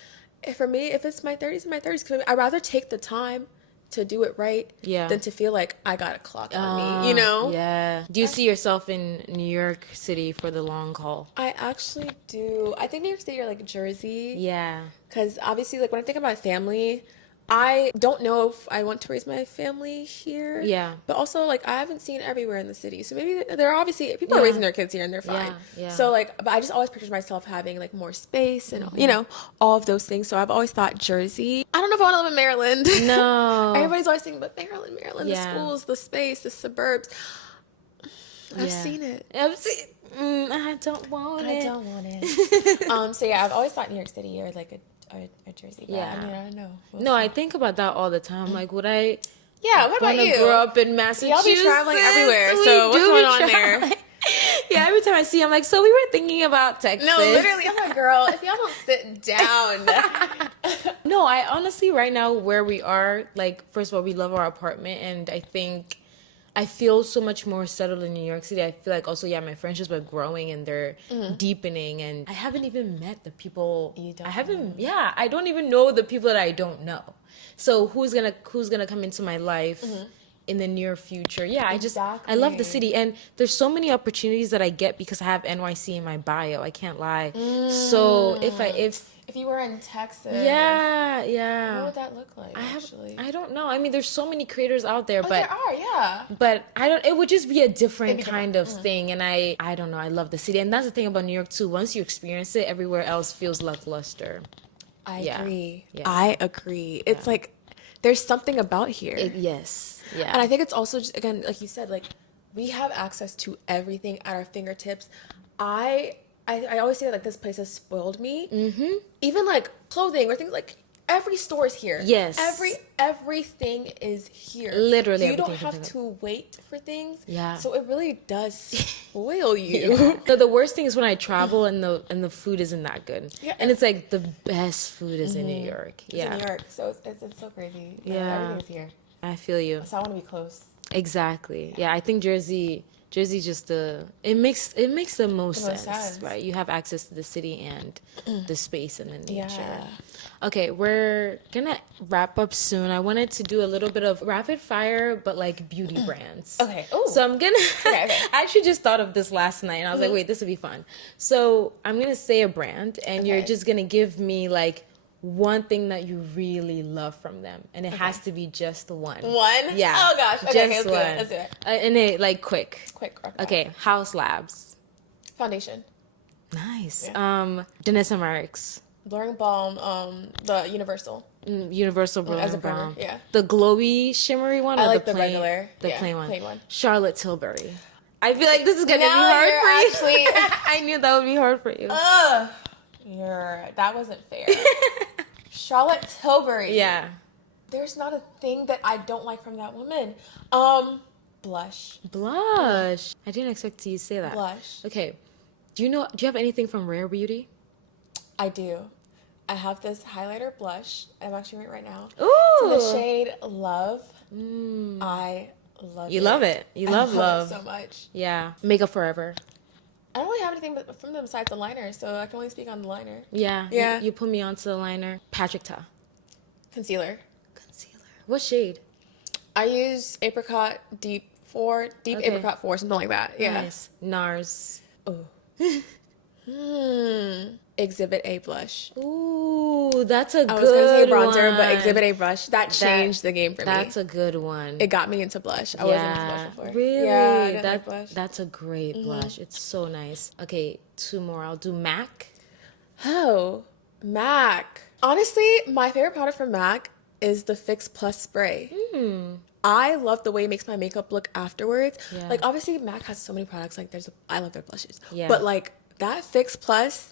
for me, if it's my 30s, my 30s, because I'd rather take the time to do it right than to feel like I got a clock on me, you know? Yeah. Do you see yourself in New York City for the long haul? I actually do. I think New York City or like Jersey. Yeah. Because obviously, like, when I think of my family, I don't know if I want to raise my family here. Yeah. But also, like, I haven't seen everywhere in the city. So maybe there are obviously people are raising their kids here and they're fine. Yeah. So, like, but I just always picture myself having, like, more space and, you know, all of those things. So I've always thought Jersey. I don't know if I want to live in Maryland. No. Everybody's always thinking, but Maryland, the Yeah. schools, the space, the suburbs. I've seen it. I don't want it. I don't want it. So yeah, I've always thought New York City or like a Jersey. But Yeah. I mean, I don't know. No, I think about that all the time. Like, would I Yeah. What about want to you? grow up in Massachusetts? Y'all be traveling everywhere. We So what's do going be on traveling. there? Yeah, every time I see, I'm like, so we were thinking about Texas. No, literally, I'm like, girl, if y'all don't sit down. No, I honestly, right now, where we are, like, first of all, we love our apartment, and I think I feel so much more settled in New York City. I feel like also, yeah, my friendships are growing and they're deepening, and I haven't even met the people. I don't even know the people that I don't know. So who's gonna come into my life in the near future? Yeah, I love the city, and there's so many opportunities that I get because I have NYC in my bio. I can't lie. So if you were in Texas, what would that look like? I don't know. I mean, there's so many creators out there, but there are, yeah. But I don't. It would just be a different kind of thing, and I don't know. I love the city, and that's the thing about New York too. Once you experience it, everywhere else feels lackluster. I agree. Yeah. I agree. It's like there's something about here. Yes. Yeah. And I think it's also just, again, like you said, like, we have access to everything at our fingertips. I always say that, like, this place has spoiled me. Mm-hmm. Even like clothing or things, like, every store is here. Yes. Everything is here. Literally So you don't everything. have to wait for things. Yeah. So it really does spoil you. So the worst thing is when I travel and the food isn't that good. Yeah. And it's like the best food is in New York. It's in New York, so it's so crazy. Yeah. Everything's here. I feel you. So I want to be close. Exactly. Yeah, I think Jersey just it makes the most sense, right? You have access to the city and the space and the nature. Yeah. Okay, we're gonna wrap up soon. I wanted to do a little bit of rapid fire, but like beauty brands. Okay. Ooh. So I'm gonna. Okay. I actually just thought of this last night, and I was like, wait, this would be fun. So I'm gonna say a brand, and you're just gonna give me like one thing that you really love from them, and it has to be just one. One? Yeah. Oh gosh. Okay, just let's one. do it. Let's do it. And it like quick. Quick. Okay, House Labs. Foundation. Nice. Danessa Myricks. Blurring Balm, the Universal. Universal Blurring As a Balm. primer, yeah. The glowy, shimmery one, I or like the the plain, regular. the Yeah, plain plain one. Charlotte Tilbury. I feel like this is gonna be Now hard you're for you. actually- I knew that would be hard for you. Ugh. That wasn't fair. Charlotte Tilbury. Yeah. There's not a thing that I don't like from that woman. Blush. Blush. I didn't expect you to say that. Blush. Okay. Do you have anything from Rare Beauty? I do. I have this highlighter blush. I'm actually wearing it right now. Ooh. It's in the shade Love. I love it. You love it. You I love it so much. Yeah. Makeup Forever. I don't really have anything from them besides the liner, so I can only speak on the liner. Yeah. Yeah. You put me onto the liner. Patrick Ta. Concealer. Concealer. What shade? I use Apricot Deep 4, deep Okay. apricot 4, something like that. Yeah. Nice. NARS. Exhibit A blush. Ooh, that's a I was gonna say good bronzer, one. but Exhibit A blush, that changed the game for me. That's a good one. It got me into blush. I wasn't into blush before. Really? Yeah, I didn't like blush. That's a great blush. It's so nice. Okay, 2 more. I'll do MAC. Oh, MAC. Honestly, my favorite product from MAC is the Fix Plus spray. I love the way it makes my makeup look afterwards. Yeah. Like, obviously, MAC has so many products. Like, I love their blushes. Yeah. But, like, that Fix Plus,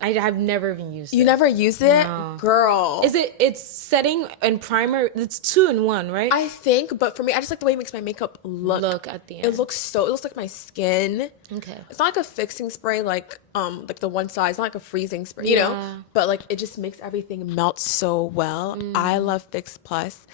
I've never even used it. you never used it? No. Girl. It's setting and primer. It's 2 in 1, right? I think, but for me, I just like the way it makes my makeup look. At the end. It looks like my skin. Okay. It's not like a fixing spray like the one size, it's not like a freezing spray, you know? But like it just makes everything melt so well. I love Fix Plus.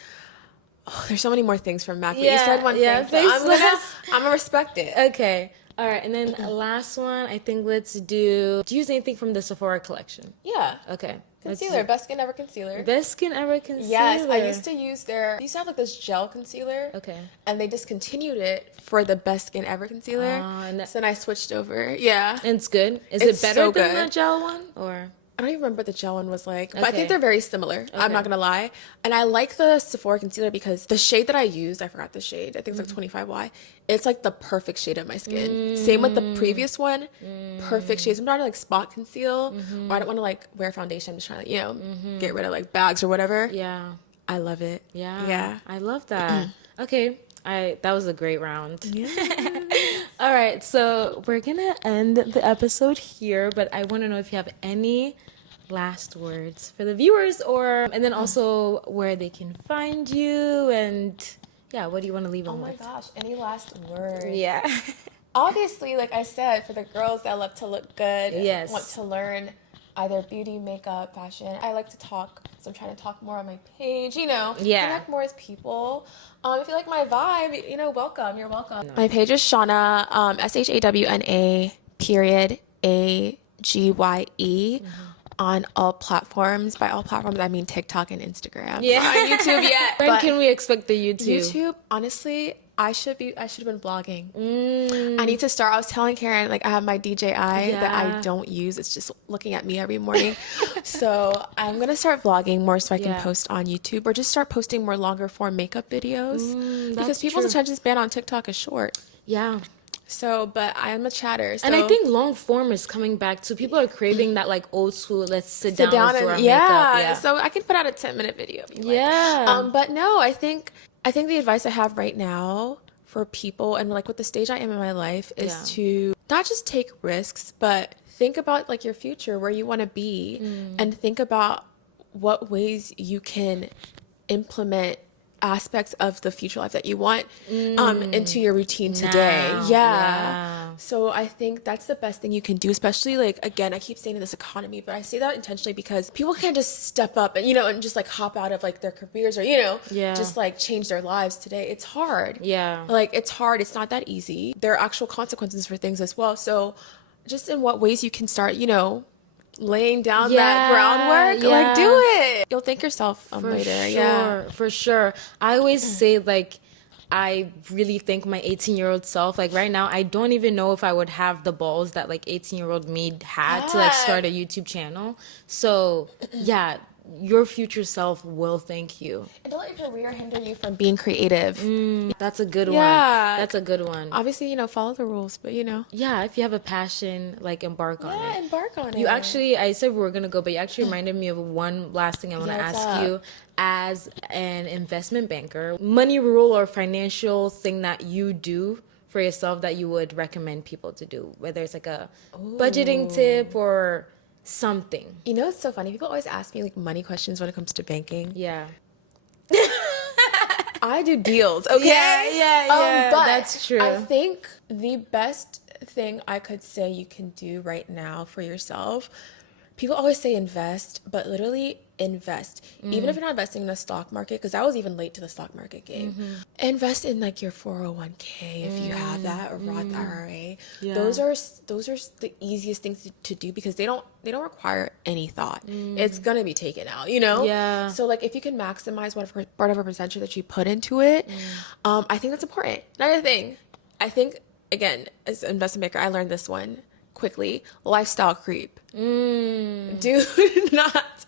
Oh, there's so many more things from MAC, but you said one thing. Fix So Plus. I'm gonna respect it. Okay. All right, and then last one, I think let's do you use anything from the Sephora collection? Yeah. Okay. Concealer, Best Skin Ever Concealer. Best Skin Ever Concealer. Yes, I used to use they used to have like this gel concealer. Okay. And they discontinued it for the Best Skin Ever Concealer. So then I switched over. Yeah. And it's good? Is It's it better so than good. the gel one? Or I don't even remember what the gel one was like, but I Okay. think they're very similar. I'm not gonna lie. And I like the Sephora concealer because the shade that I used, I forgot the shade. I think it's like 25Y. It's like the perfect shade of my skin. Same with the previous one. Perfect shades. I'm trying to like spot conceal, or I don't want to like wear foundation. I'm just trying to, get rid of like bags or whatever. yeah. I love it. Yeah. Yeah. I love that. Okay. That was a great round. All right, so we're gonna end the episode here, but I want to know if you have any last words for the viewers, and then also where they can find you, and yeah, what do you want to leave them Oh my with? gosh, any last words? Yeah. Obviously, like I said, for the girls that love to look good, Yes. want to learn either beauty, makeup, fashion. I like to talk, so I'm trying to talk more on my page, Yeah. connect more with people. If you like my vibe, welcome. You're welcome. My page is Shawna, SHAWNA AGYE on all platforms. By all platforms, I mean TikTok and Instagram. Yeah. Not on YouTube yet. When but can we expect the YouTube? YouTube, honestly, I should have been vlogging. I need to start. I was telling Karen, like, I have my DJI that I Yeah. don't use. It's just looking at me every morning. So I'm going to start vlogging more so I can Yeah. post on YouTube, or just start posting more longer form makeup videos because that's people's true. attention span on TikTok is short. Yeah. So, but I am a chatter. So And I think long form is coming back too. People are craving that like old school, let's sit sit down down and do our and makeup. Yeah. So I can put out a 10-minute video if you like. Yeah. But no, I think the advice I have right now for people, and like with the stage I am in my life, is Yeah. to not just take risks, but think about like your future, where you want to be, and think about what ways you can implement aspects of the future life that you want into your routine today. Now. Yeah. So I think that's the best thing you can do, especially like, again, I keep saying in this economy, but I say that intentionally because people can't just step up and, and just like hop out of like their careers or, Yeah. just like change their lives today. It's hard. Yeah. Like it's hard. It's not that easy. There are actual consequences for things as well. So just in what ways you can start, laying down that groundwork, like do it. You'll thank yourself later. Yeah. For sure. I always say like I really thank my 18-year-old self. Like right now, I don't even know if I would have the balls that like 18-year-old me had to like start a YouTube channel. So yeah, your future self will thank you. And don't let your career hinder you from being creative. That's a good one. Yeah. That's a good one. Obviously, follow the rules, but Yeah, if you have a passion, like embark on it. embark on it. You actually, I said we were going to go, but you actually reminded me of one last thing I want to Yeah, what's ask up? you. As an investment banker, money rule or financial thing that you do for yourself that you would recommend people to do, whether it's like a budgeting tip or something. It's so funny. People always ask me like money questions when it comes to banking. Yeah. I do deals, okay? Yeah, but that's true. I think the best thing I could say you can do right now for yourself, people always say invest, but literally invest. Even if you're not investing in the stock market, because I was even late to the stock market game. Invest in like your 401k if you have that, or Roth IRA. Yeah. Those are the easiest things to do, because they don't require any thought. It's gonna be taken out, you know? Yeah. So like if you can maximize whatever percentage that you put into it, I think that's important. Another thing, I think, again, as an investment maker, I learned this one quickly: lifestyle creep. Do not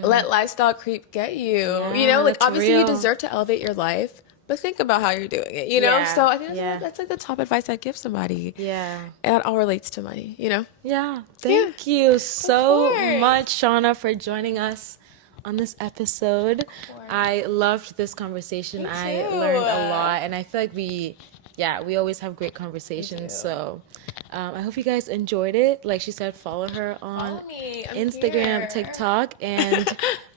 let lifestyle creep get you. Yeah, You know, like that's obviously you real. deserve to elevate your life, but think about how you're doing it, you know? Yeah, So I think yeah. that's like the top advice I'd give somebody. Yeah. And that all relates to money, you know? Yeah. Thank you so course. much, Shawna, for joining us on this episode. I loved this conversation. I learned a lot, and I feel like we always have great conversations. So I hope you guys enjoyed it. Like she said, follow her on Follow me. I'm Instagram, here. TikTok, and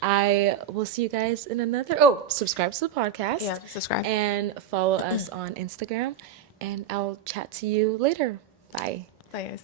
I will see you guys in another. Subscribe to the podcast. Yeah, subscribe. And follow us on Instagram. And I'll chat to you later. Bye. Bye, guys.